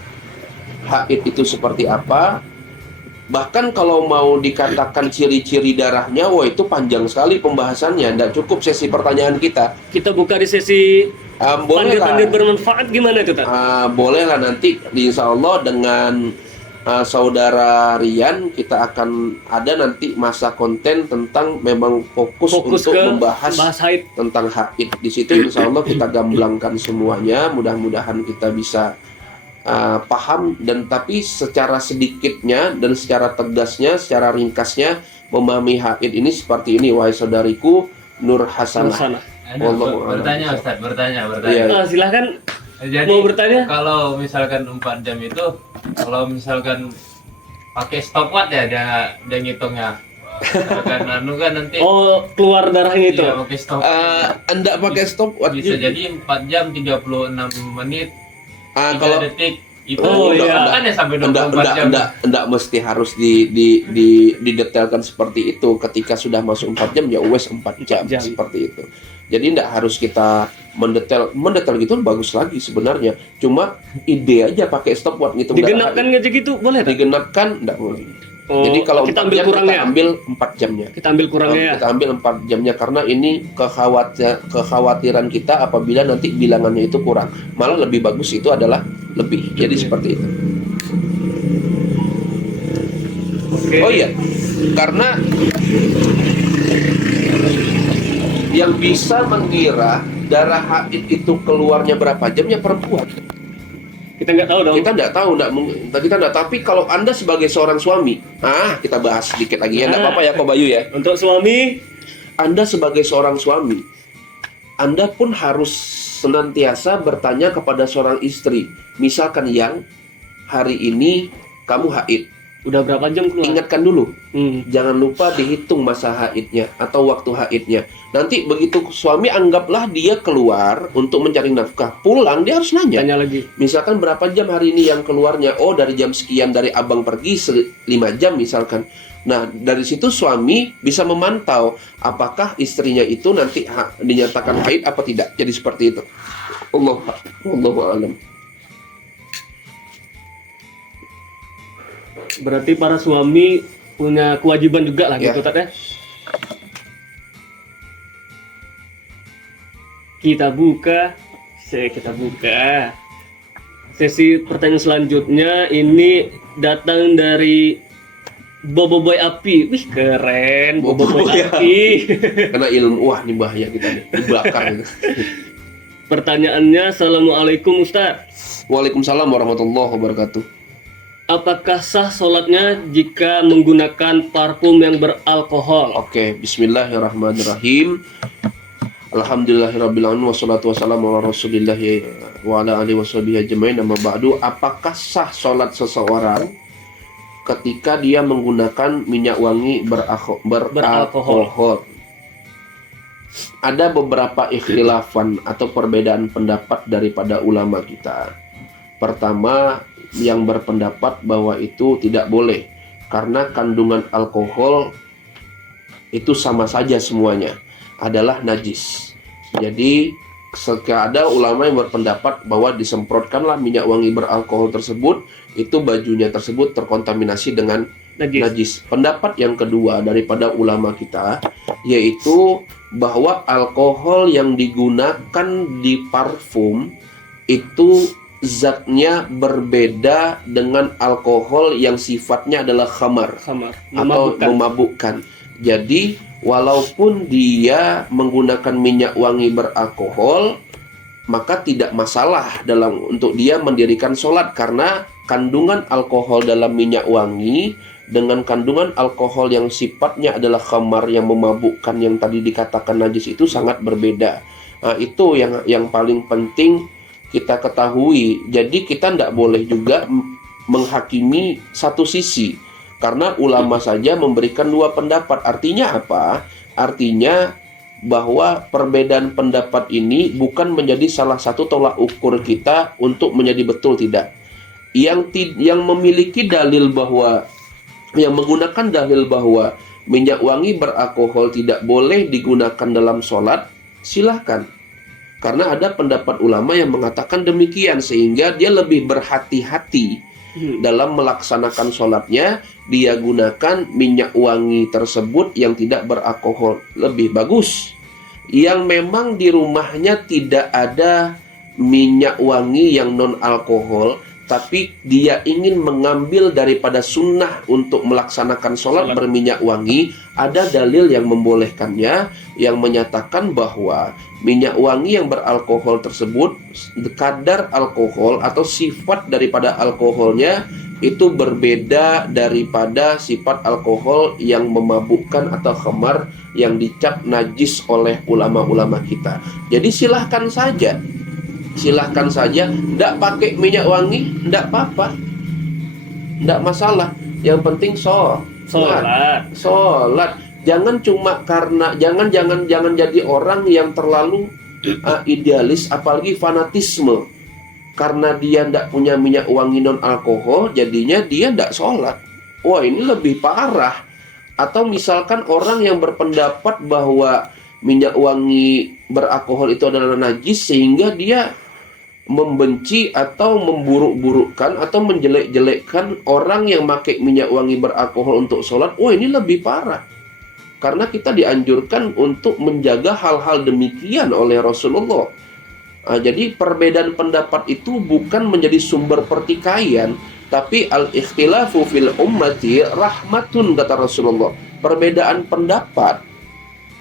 haid itu seperti apa. Bahkan kalau mau dikatakan ciri-ciri darahnya, wah itu panjang sekali pembahasannya. Tidak cukup sesi pertanyaan kita. Kita buka di sesi pandir-pandir bermanfaat, gimana itu, Tad? Boleh lah, nanti insya Allah dengan saudara Rian kita akan ada nanti masa konten tentang memang fokus untuk membahas haid. Tentang haid. Di situ insya Allah kita gamblangkan semuanya. Mudah-mudahan kita bisa paham, dan tapi secara sedikitnya dan secara tegasnya, secara ringkasnya memahami haid ini seperti ini, wahai saudariku Nur Hasanah. Bertanya Ustaz, bertanya. Iya. Silahkan. Jadi mau bertanya? Kalau misalkan 4 jam itu, kalau misalkan pakai stopwatch ya dia ngitungnya. Misalkan kan nanti keluar darahnya itu. Iya, pakai stopwatch. Anda pakai stopwatch bisa jadi 4 jam 36 menit 3 kalau detik Itu Oh, iya. kan ya sampai Enggak, 24 jam. enggak mesti harus didetailkan seperti itu. Ketika sudah masuk 4 jam ya wes 4 jam, 4 jam. seperti itu. Jadi enggak harus kita mendetail gitu bagus lagi sebenarnya. Cuma ide aja pakai stopwatch gitu. Digenapkan aja gitu boleh tak? Digenapkan enggak boleh. Oh, Jadi kalau kita 4 ambil jam kurangnya. kita ambil 4 jamnya. Kita ambil kurangnya ya. Kita ambil 4 jamnya karena ini kekhawatiran kita apabila nanti bilangannya itu kurang. Malah lebih bagus itu adalah lebih. Jadi seperti itu. Oke. Oh iya, karena yang bisa mengira darah haid itu keluarnya berapa jamnya perempuan. Kita nggak tahu dong. Kita nggak tahu, kita nggak. Tapi kalau Anda sebagai seorang suami, kita bahas sedikit lagi ya, nggak apa-apa ya, Ko Bayu ya. Untuk suami, Anda sebagai seorang suami, Anda pun harus senantiasa bertanya kepada seorang istri. Misalkan yang hari ini kamu haid, udah berapa jam keluar? ingatkan dulu. Hmm. Jangan lupa dihitung masa haidnya atau waktu haidnya. Nanti begitu suami anggaplah dia keluar untuk mencari nafkah, pulang dia harus nanya. Tanya lagi. Misalkan berapa jam hari ini yang keluarnya? Oh, dari jam sekian, dari abang pergi 5 jam misalkan. Nah, dari situ suami bisa memantau apakah istrinya itu nanti dinyatakan haid apa tidak. Jadi seperti itu. Allahu a'lam. Berarti para suami punya kewajiban juga lah Ya. gitu Tat ya. Kita buka sesi pertanyaan selanjutnya. Ini datang dari Boboiboy Api. Wih keren, Boboiboy Boboiboy Api. Karena ilmu, wah ini bahaya kita nih, dibakar. Gitu. Pertanyaannya, Assalamualaikum Ustaz. Waalaikumsalam warahmatullahi wabarakatuh. Apakah sah sholatnya jika menggunakan parfum yang beralkohol? Oke, bismillahirrahmanirrahim. Alhamdulillahirabbil alamin wassalatu wassalamu ala Rasulillah wa ala alihi washabihi ajmain. Amma ba'du. Apakah sah sholat seseorang ketika dia menggunakan minyak wangi beralkohol? Ada beberapa ikhtilafan atau perbedaan pendapat daripada ulama kita. Pertama, yang berpendapat bahwa itu tidak boleh karena kandungan alkohol itu sama saja semuanya adalah najis. Jadi ada ulama yang berpendapat bahwa disemprotkanlah minyak wangi beralkohol tersebut, itu bajunya tersebut terkontaminasi dengan najis. Pendapat yang kedua daripada ulama kita yaitu bahwa alkohol yang digunakan di parfum itu zatnya berbeda dengan alkohol yang sifatnya adalah khamar atau memabukkan. Jadi walaupun dia menggunakan minyak wangi beralkohol, maka tidak masalah untuk dia mendirikan sholat karena kandungan alkohol dalam minyak wangi dengan kandungan alkohol yang sifatnya adalah khamar yang memabukkan yang tadi dikatakan najis itu sangat berbeda. Nah, itu yang paling penting kita ketahui. Jadi kita tidak boleh juga menghakimi satu sisi karena ulama saja memberikan dua pendapat. Artinya apa? Artinya bahwa perbedaan pendapat ini bukan menjadi salah satu tolak ukur kita untuk menjadi betul, tidak. Yang memiliki dalil bahwa yang menggunakan dalil bahwa minyak wangi beralkohol tidak boleh digunakan dalam sholat, silahkan. Karena ada pendapat ulama yang mengatakan demikian, sehingga dia lebih berhati-hati dalam melaksanakan sholatnya. Dia gunakan minyak wangi tersebut yang tidak beralkohol. Lebih bagus yang memang di rumahnya tidak ada minyak wangi yang non-alkohol, tapi dia ingin mengambil daripada sunnah untuk melaksanakan sholat berminyak wangi. Ada dalil yang membolehkannya, yang menyatakan bahwa minyak wangi yang beralkohol tersebut, kadar alkohol atau sifat daripada alkoholnya itu berbeda daripada sifat alkohol yang memabukkan atau khamar yang dicap najis oleh ulama-ulama kita. Jadi silahkan saja, tidak pakai minyak wangi, tidak apa-apa, tidak masalah. Yang penting sholat. Jangan cuma karena jangan jadi orang yang terlalu idealis, apalagi fanatisme. karena dia tidak punya minyak wangi non alkohol, jadinya dia tidak sholat. Wah, ini lebih parah. Atau misalkan orang yang berpendapat bahwa minyak wangi beralkohol itu adalah najis, sehingga dia membenci atau memburuk-burukkan atau menjelek-jelekkan orang yang pakai minyak wangi beralkohol untuk sholat. Wah, ini lebih parah. Karena kita dianjurkan untuk menjaga hal-hal demikian oleh Rasulullah. Jadi perbedaan pendapat itu bukan menjadi sumber pertikaian, tapi al-ikhtilafu fil ummati rahmatun, kata Rasulullah. Perbedaan pendapat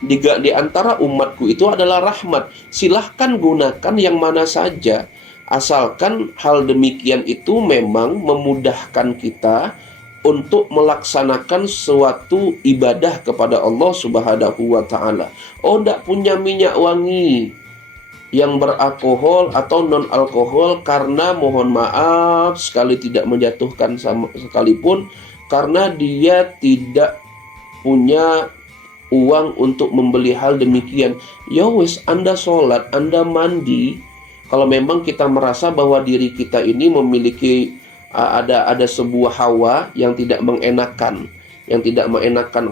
di antara umatku itu adalah rahmat. Silahkan gunakan yang mana saja, asalkan hal demikian itu memang memudahkan kita untuk melaksanakan suatu ibadah kepada Allah Subhanahu wa ta'ala. Oh, tidak punya minyak wangi yang beralkohol atau non alkohol karena, mohon maaf sekali tidak menjatuhkan sama sekalipun, karena dia tidak punya uang untuk membeli hal demikian. Ya wis, Anda sholat, Anda mandi. Kalau memang kita merasa bahwa diri kita ini memiliki ada sebuah hawa yang tidak mengenakan,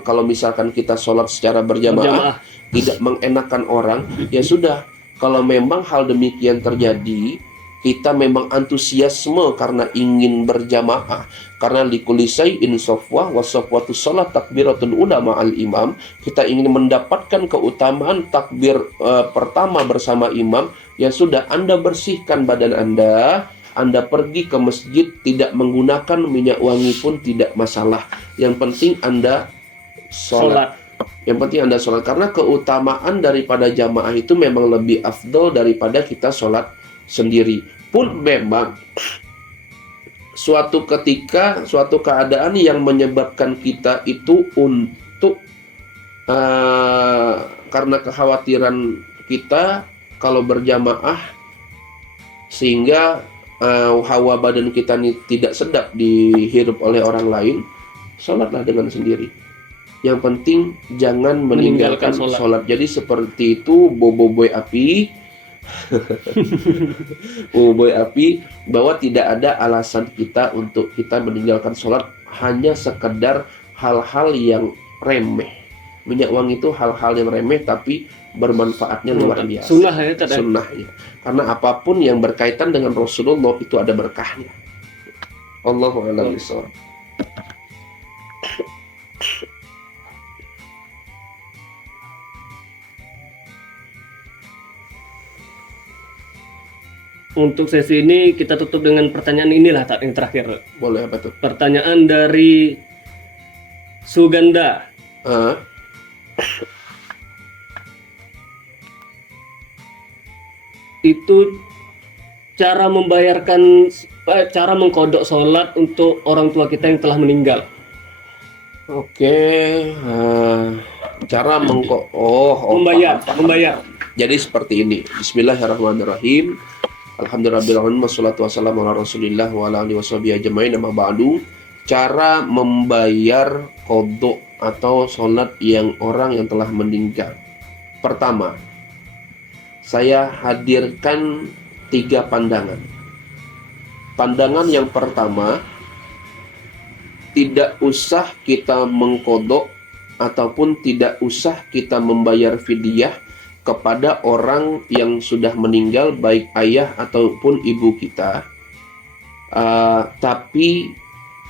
kalau misalkan kita sholat secara berjamaah, tidak mengenakan orang, ya sudah. Kalau memang hal demikian terjadi, kita memang antusiasme karena ingin berjamaah, karena likulli syai'in safwah wa safwatu shalat takbiratul ula ma'al imam. Kita ingin mendapatkan keutamaan takbir pertama bersama imam. Ya sudah, Anda bersihkan badan Anda pergi ke masjid, tidak menggunakan minyak wangi pun tidak masalah. Yang penting Anda sholat. Yang penting Anda sholat, karena keutamaan daripada jamaah itu memang lebih afdol daripada kita sholat sendiri. Pun memang suatu ketika, suatu keadaan yang menyebabkan kita itu untuk karena kekhawatiran kita kalau berjamaah, sehingga hawa badan kita ini tidak sedap dihirup oleh orang lain, sholatlah dengan sendiri. Yang penting jangan meninggalkan sholat. Jadi seperti itu boboiboy api boboiboy api, bahwa tidak ada alasan kita untuk kita meninggalkan sholat hanya sekedar hal-hal yang remeh. Minyak wangi itu hal-hal yang remeh tapi bermanfaatnya luar biasa. Sunnahnya. Karena apapun yang berkaitan dengan Rasulullah itu ada berkahnya. Allahu a'lam bishawab. Untuk sesi ini kita tutup dengan pertanyaan inilah, yang terakhir. Boleh, apa tuh? Pertanyaan dari Suganda. Itu cara mengkodok sholat untuk orang tua kita yang telah meninggal. Oke, cara membayar. Jadi seperti ini. Bismillahirrahmanirrahim. Alhamdulillahirrahmanirrahim. Wassalatu wassalamu ala rasulillah wa ala alihi washabihi ajma'in, amma ba'du. Cara membayar qodok atau sholat yang orang yang telah meninggal. Pertama, saya hadirkan 3 pandangan. Pandangan yang pertama, tidak usah kita mengkodok ataupun tidak usah kita membayar fidyah kepada orang yang sudah meninggal, baik ayah ataupun ibu kita. Tapi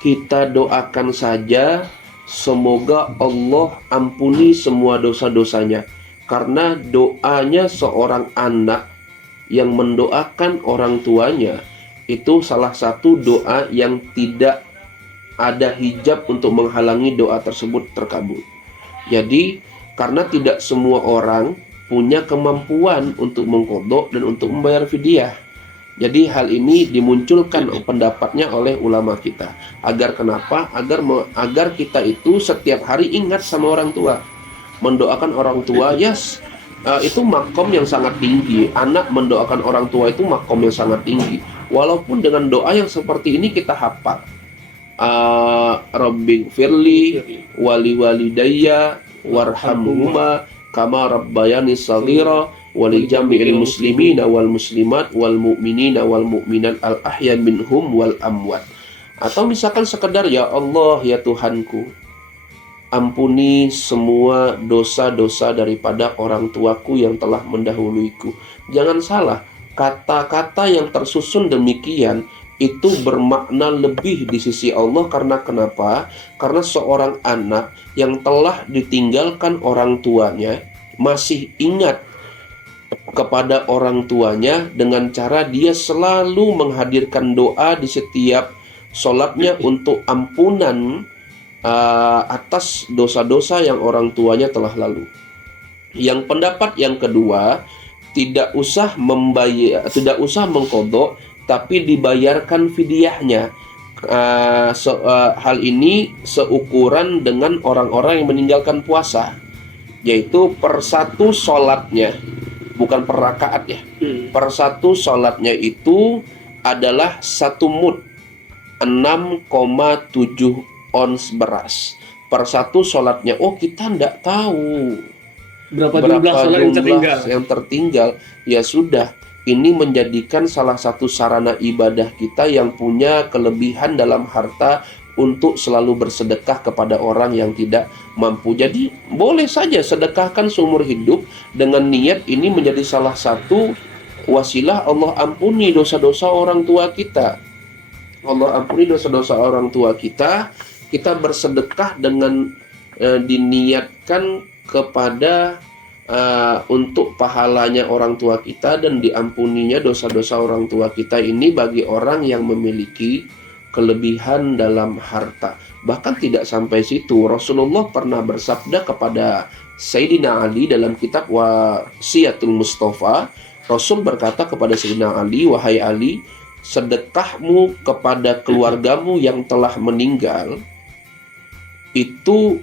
kita doakan saja semoga Allah ampuni semua dosa-dosanya. Karena doanya seorang anak yang mendoakan orang tuanya itu salah satu doa yang tidak ada hijab untuk menghalangi doa tersebut terkabul. Jadi karena tidak semua orang punya kemampuan untuk mengqadha dan untuk membayar fidyah. Jadi hal ini dimunculkan pendapatnya oleh ulama kita. Agar kenapa? Agar kita itu setiap hari ingat sama orang tua. Mendoakan orang tua, itu makom yang sangat tinggi. Anak mendoakan orang tua itu makom yang sangat tinggi. Walaupun dengan doa yang seperti ini kita hafal. Rabbi firli wali walidayya warhamhuma kama rabbayani shaghira wa li jami'il muslimina wal muslimat wal mu'minina wal mu'minat al ahya minhum wal amwat. Atau misalkan sekedar, ya Allah, ya Tuhanku, ampuni semua dosa-dosa daripada orang tuaku yang telah mendahuluiku. Jangan salah, kata-kata yang tersusun demikian itu bermakna lebih di sisi Allah. Karena kenapa? Karena seorang anak yang telah ditinggalkan orang tuanya masih ingat kepada orang tuanya dengan cara dia selalu menghadirkan doa di setiap sholatnya untuk ampunan atas dosa-dosa yang orang tuanya telah lalu. Yang pendapat yang kedua, tidak usah mengqadha, tapi dibayarkan fidyahnya. Hal ini seukuran dengan orang-orang yang meninggalkan puasa, yaitu per satu sholatnya, bukan per rakaat ya. Per satu sholatnya itu adalah 1 mud, 6,7 ons beras. Per satu sholatnya. Oh, kita tidak tahu Berapa jumlah sholat yang tertinggal. Ya sudah, ini menjadikan salah satu sarana ibadah kita yang punya kelebihan dalam harta untuk selalu bersedekah kepada orang yang tidak mampu. Jadi boleh saja sedekahkan seumur hidup dengan niat ini menjadi salah satu wasilah Allah ampuni dosa-dosa orang tua kita. Allah ampuni dosa-dosa orang tua kita. Kita bersedekah dengan diniatkan kepada untuk pahalanya orang tua kita dan diampuninya dosa-dosa orang tua kita ini bagi orang yang memiliki kelebihan dalam harta. Bahkan tidak sampai situ, Rasulullah pernah bersabda kepada Sayyidina Ali dalam kitab Wasiyatul Mustafa. Rasul berkata kepada Sayyidina Ali, wahai Ali, sedekahmu kepada keluargamu yang telah meninggal itu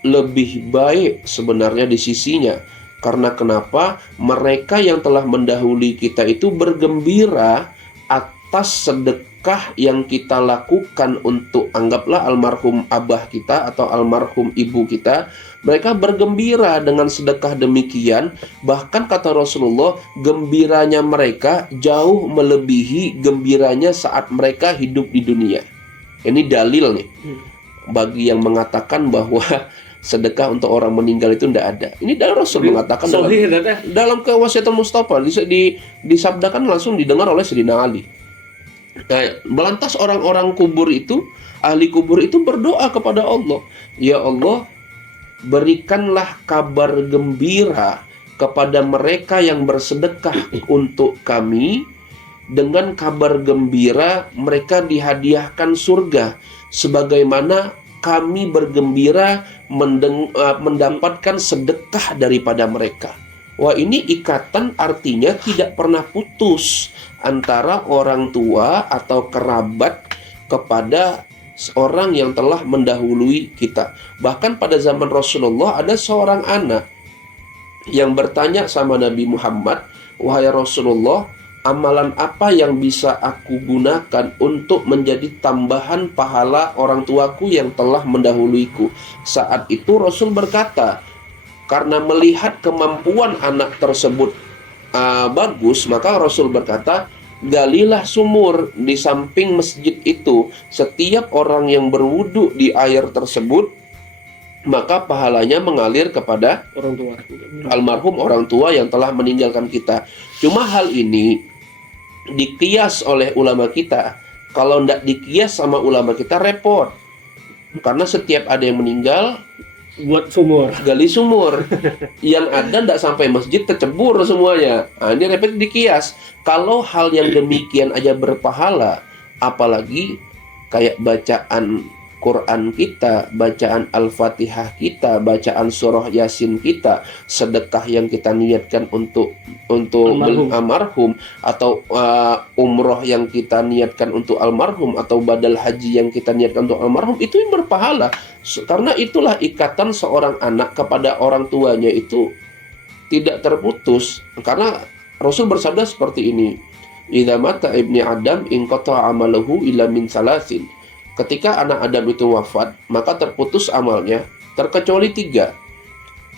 lebih baik sebenarnya di sisinya. Karena kenapa? Mereka yang telah mendahului kita itu bergembira atas sedekah yang kita lakukan untuk, anggaplah almarhum abah kita atau almarhum ibu kita. Mereka bergembira dengan sedekah demikian. Bahkan kata Rasulullah, gembiranya mereka jauh melebihi gembiranya saat mereka hidup di dunia. Ini dalil nih bagi yang mengatakan bahwa sedekah untuk orang meninggal itu tidak ada. Ini dari Rasul mengatakan dalam Wasiyatul Mustafa disabdakan langsung didengar oleh Sayyidina Ali. Melantas orang-orang kubur itu, ahli kubur itu berdoa kepada Allah, ya Allah, berikanlah kabar gembira kepada mereka yang bersedekah untuk kami. Dengan kabar gembira mereka dihadiahkan surga, sebagaimana kami bergembira mendapatkan sedekah daripada mereka. Wah, ini ikatan artinya tidak pernah putus antara orang tua atau kerabat kepada seorang yang telah mendahului kita. Bahkan pada zaman Rasulullah ada seorang anak yang bertanya sama Nabi Muhammad, wahai Rasulullah, amalan apa yang bisa aku gunakan untuk menjadi tambahan pahala orang tuaku yang telah mendahuluiku? Saat itu Rasul berkata, karena melihat kemampuan anak tersebut bagus, maka Rasul berkata, galilah sumur di samping masjid itu. Setiap orang yang berwudu di air tersebut, maka pahalanya mengalir kepada orang tua, almarhum orang tua yang telah meninggalkan kita. Cuma hal ini dikias oleh ulama kita. Kalau tidak dikias sama ulama kita repot. Karena setiap ada yang meninggal, buat sumur, gali sumur. Yang ada tidak sampai masjid, tercebur semuanya. Nah, ini repot dikias. Kalau hal yang demikian aja berpahala, apalagi kayak bacaan Quran kita, bacaan Al-Fatihah kita, bacaan surah Yasin kita, sedekah yang kita niatkan untuk almarhum, atau umroh yang kita niatkan untuk almarhum, atau badal haji yang kita niatkan untuk almarhum, itu yang berpahala. Karena itulah ikatan seorang anak kepada orang tuanya itu tidak terputus. Karena Rasul bersabda seperti ini, idza mata ibni Adam inqata amaluhu illa min salasin. Ketika anak Adam itu wafat, maka terputus amalnya terkecuali 3.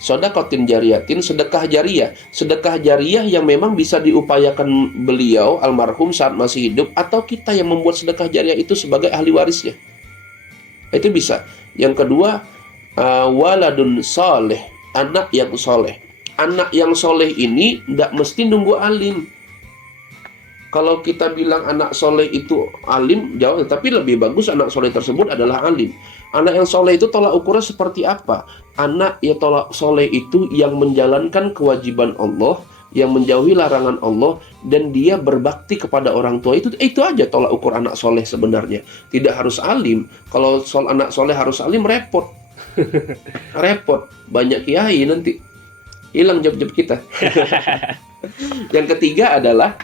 Shadaqatin jariyatin, sedekah jariah. Sedekah jariah yang memang bisa diupayakan beliau almarhum saat masih hidup, atau kita yang membuat sedekah jariah itu sebagai ahli warisnya. Itu bisa. Yang kedua, waladun soleh, anak yang soleh. Anak yang soleh ini nggak mesti nunggu alim. Kalau kita bilang anak soleh itu alim, jauh, tapi lebih bagus anak soleh tersebut adalah alim. Anak yang soleh itu tolak ukurnya seperti apa? Anak yang tolak soleh itu yang menjalankan kewajiban Allah, yang menjauhi larangan Allah, dan dia berbakti kepada orang tua. Itu aja tolak ukur anak soleh sebenarnya. Tidak harus alim. Kalau anak soleh harus alim, repot. Repot. Banyak kiai nanti. Hilang job-job kita. Yang ketiga adalah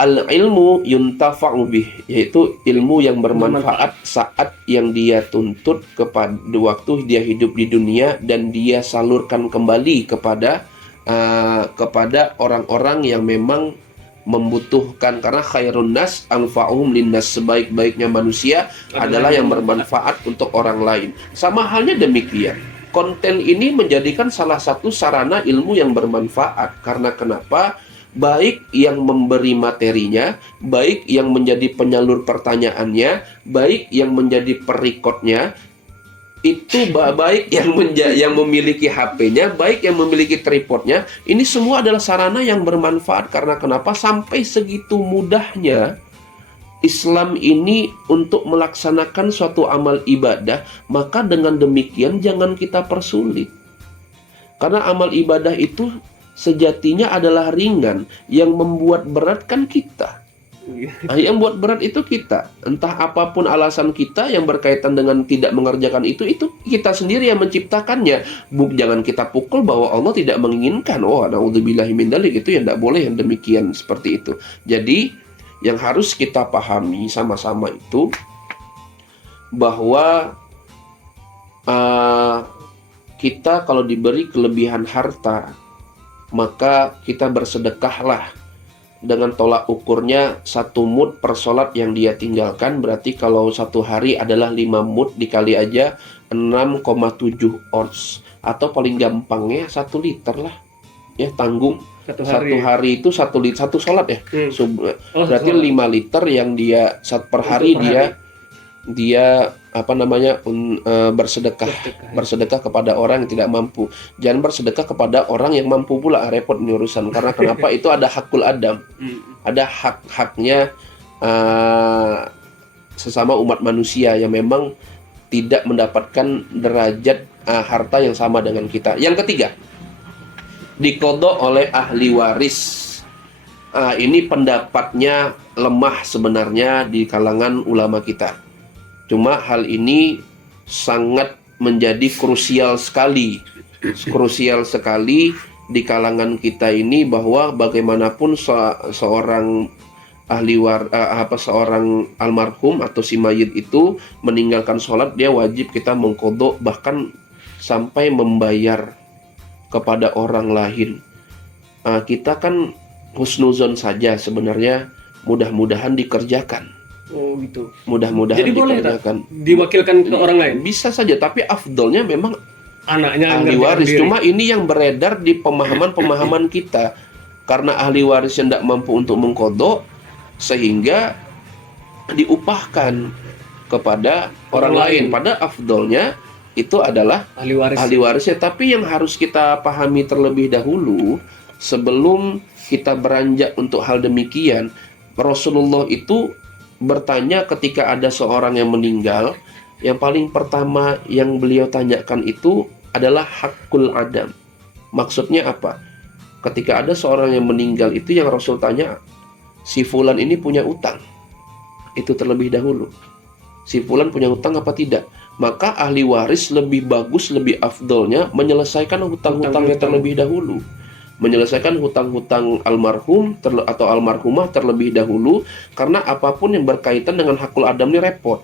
al-ilmu yuntafa'u bih, yaitu ilmu yang bermanfaat saat yang dia tuntut kepada waktu dia hidup di dunia, dan dia salurkan kembali kepada orang-orang yang memang membutuhkan. Karena khairun nas anfa'uhum linnas, sebaik-baiknya manusia adalah yang bermanfaat untuk orang lain. Sama halnya demikian, konten ini menjadikan salah satu sarana ilmu yang bermanfaat. Karena kenapa? Baik yang memberi materinya, baik yang menjadi penyalur pertanyaannya, baik yang menjadi perikotnya, itu baik yang memiliki HP-nya, baik yang memiliki tripodnya, ini semua adalah sarana yang bermanfaat. Karena kenapa? Sampai segitu mudahnya Islam ini untuk melaksanakan suatu amal ibadah, maka dengan demikian jangan kita persulit. Karena amal ibadah itu sejatinya adalah ringan, yang membuat berat kan kita. Yang buat berat itu kita. Entah apapun alasan kita yang berkaitan dengan tidak mengerjakan itu kita sendiri yang menciptakannya. Jangan kita pukul bahwa Allah tidak menginginkan. Oh, naudzubillahi min dzalik, itu yang tidak boleh yang demikian seperti itu. Jadi yang harus kita pahami sama-sama itu bahwa kita kalau diberi kelebihan harta, maka kita bersedekahlah dengan tolak ukurnya 1 mud per sholat yang dia tinggalkan. Berarti kalau 1 hari adalah 5 mud, dikali aja 6,7 ons, atau paling gampangnya 1 liter lah ya, tanggung. Satu hari itu 1 liter, 1 sholat ya. Berarti 5 liter yang dia per hari dia bersedekah kepada orang yang tidak mampu. Jangan bersedekah kepada orang yang mampu pula, repot ini urusan. Karena kenapa? Itu ada hakul adam, ada hak-haknya sesama umat manusia yang memang tidak mendapatkan derajat harta yang sama dengan kita. Yang ketiga, diqodho oleh ahli waris. Ini pendapatnya lemah sebenarnya di kalangan ulama kita. Cuma hal ini sangat menjadi krusial sekali di kalangan kita ini, bahwa bagaimanapun seorang seorang almarhum atau si mayit itu meninggalkan sholat, dia wajib kita mengqodho, bahkan sampai membayar kepada orang lain. Kita kan husnuzon saja sebenarnya, mudah-mudahan dikerjakan. Oh gitu. Mudah-mudahan jadi boleh dikerjakan. Diwakilkan ke orang lain? Bisa saja, tapi afdolnya memang anaknya ahli waris. Cuma ini yang beredar di pemahaman kita. Karena ahli waris yang tidak mampu untuk mengqodho, sehingga diupahkan kepada orang lain. Pada afdolnya itu adalah ahli warisnya. Tapi yang harus kita pahami terlebih dahulu, sebelum kita beranjak untuk hal demikian, Rasulullah itu bertanya ketika ada seorang yang meninggal, yang paling pertama yang beliau tanyakan itu adalah hakul adam. Maksudnya apa? Ketika ada seorang yang meninggal itu yang Rasul tanya, si fulan ini punya utang. Itu terlebih dahulu. Si fulan punya utang apa tidak? Maka ahli waris lebih bagus, lebih afdolnya menyelesaikan hutang-hutangnya terlebih dahulu. Menyelesaikan hutang-hutang almarhum atau almarhumah terlebih dahulu, karena apapun yang berkaitan dengan hakul adam ini repot.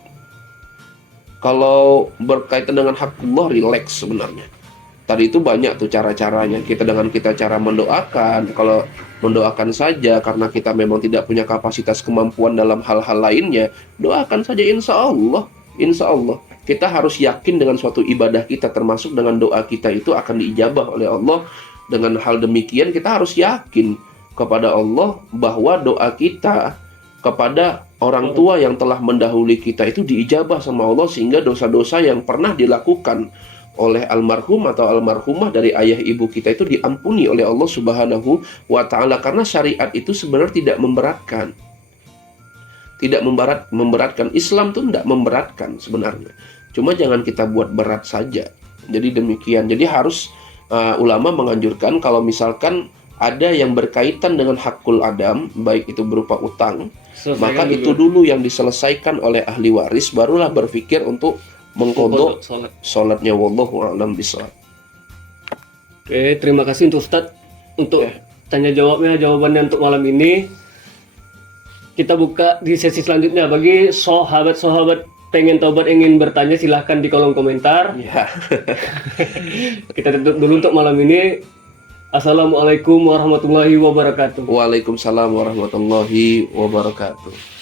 Kalau berkaitan dengan hakullah, relax sebenarnya. Tadi itu banyak tuh cara-caranya. Kita cara mendoakan, kalau mendoakan saja karena kita memang tidak punya kapasitas kemampuan dalam hal-hal lainnya, doakan saja, insya Allah. kita harus yakin dengan suatu ibadah kita, termasuk dengan doa kita itu akan diijabah oleh Allah. Dengan hal demikian kita harus yakin kepada Allah bahwa doa kita kepada orang tua yang telah mendahului kita itu diijabah sama Allah, sehingga dosa-dosa yang pernah dilakukan oleh almarhum atau almarhumah dari ayah ibu kita itu diampuni oleh Allah Subhanahu wa Ta'ala. Karena syariat itu sebenarnya tidak memberatkan. Tidak memberatkan. Islam tuh tidak memberatkan sebenarnya. Cuma jangan kita buat berat saja. Jadi demikian. Jadi harus ulama menganjurkan kalau misalkan ada yang berkaitan dengan hakul adam, baik itu berupa utang, maka itu dulu yang diselesaikan oleh ahli waris, barulah berpikir untuk mengkodok sholatnya. Wallahu a'lam bishawab. Oke, terima kasih untuk Ustadz untuk tanya jawabnya, jawabannya untuk malam ini. Kita buka di sesi selanjutnya. Bagi sahabat-sahabat pengen taubat, ingin bertanya, silahkan di kolom komentar. Ya. Kita tutup dulu untuk malam ini. Assalamualaikum warahmatullahi wabarakatuh. Waalaikumsalam warahmatullahi wabarakatuh.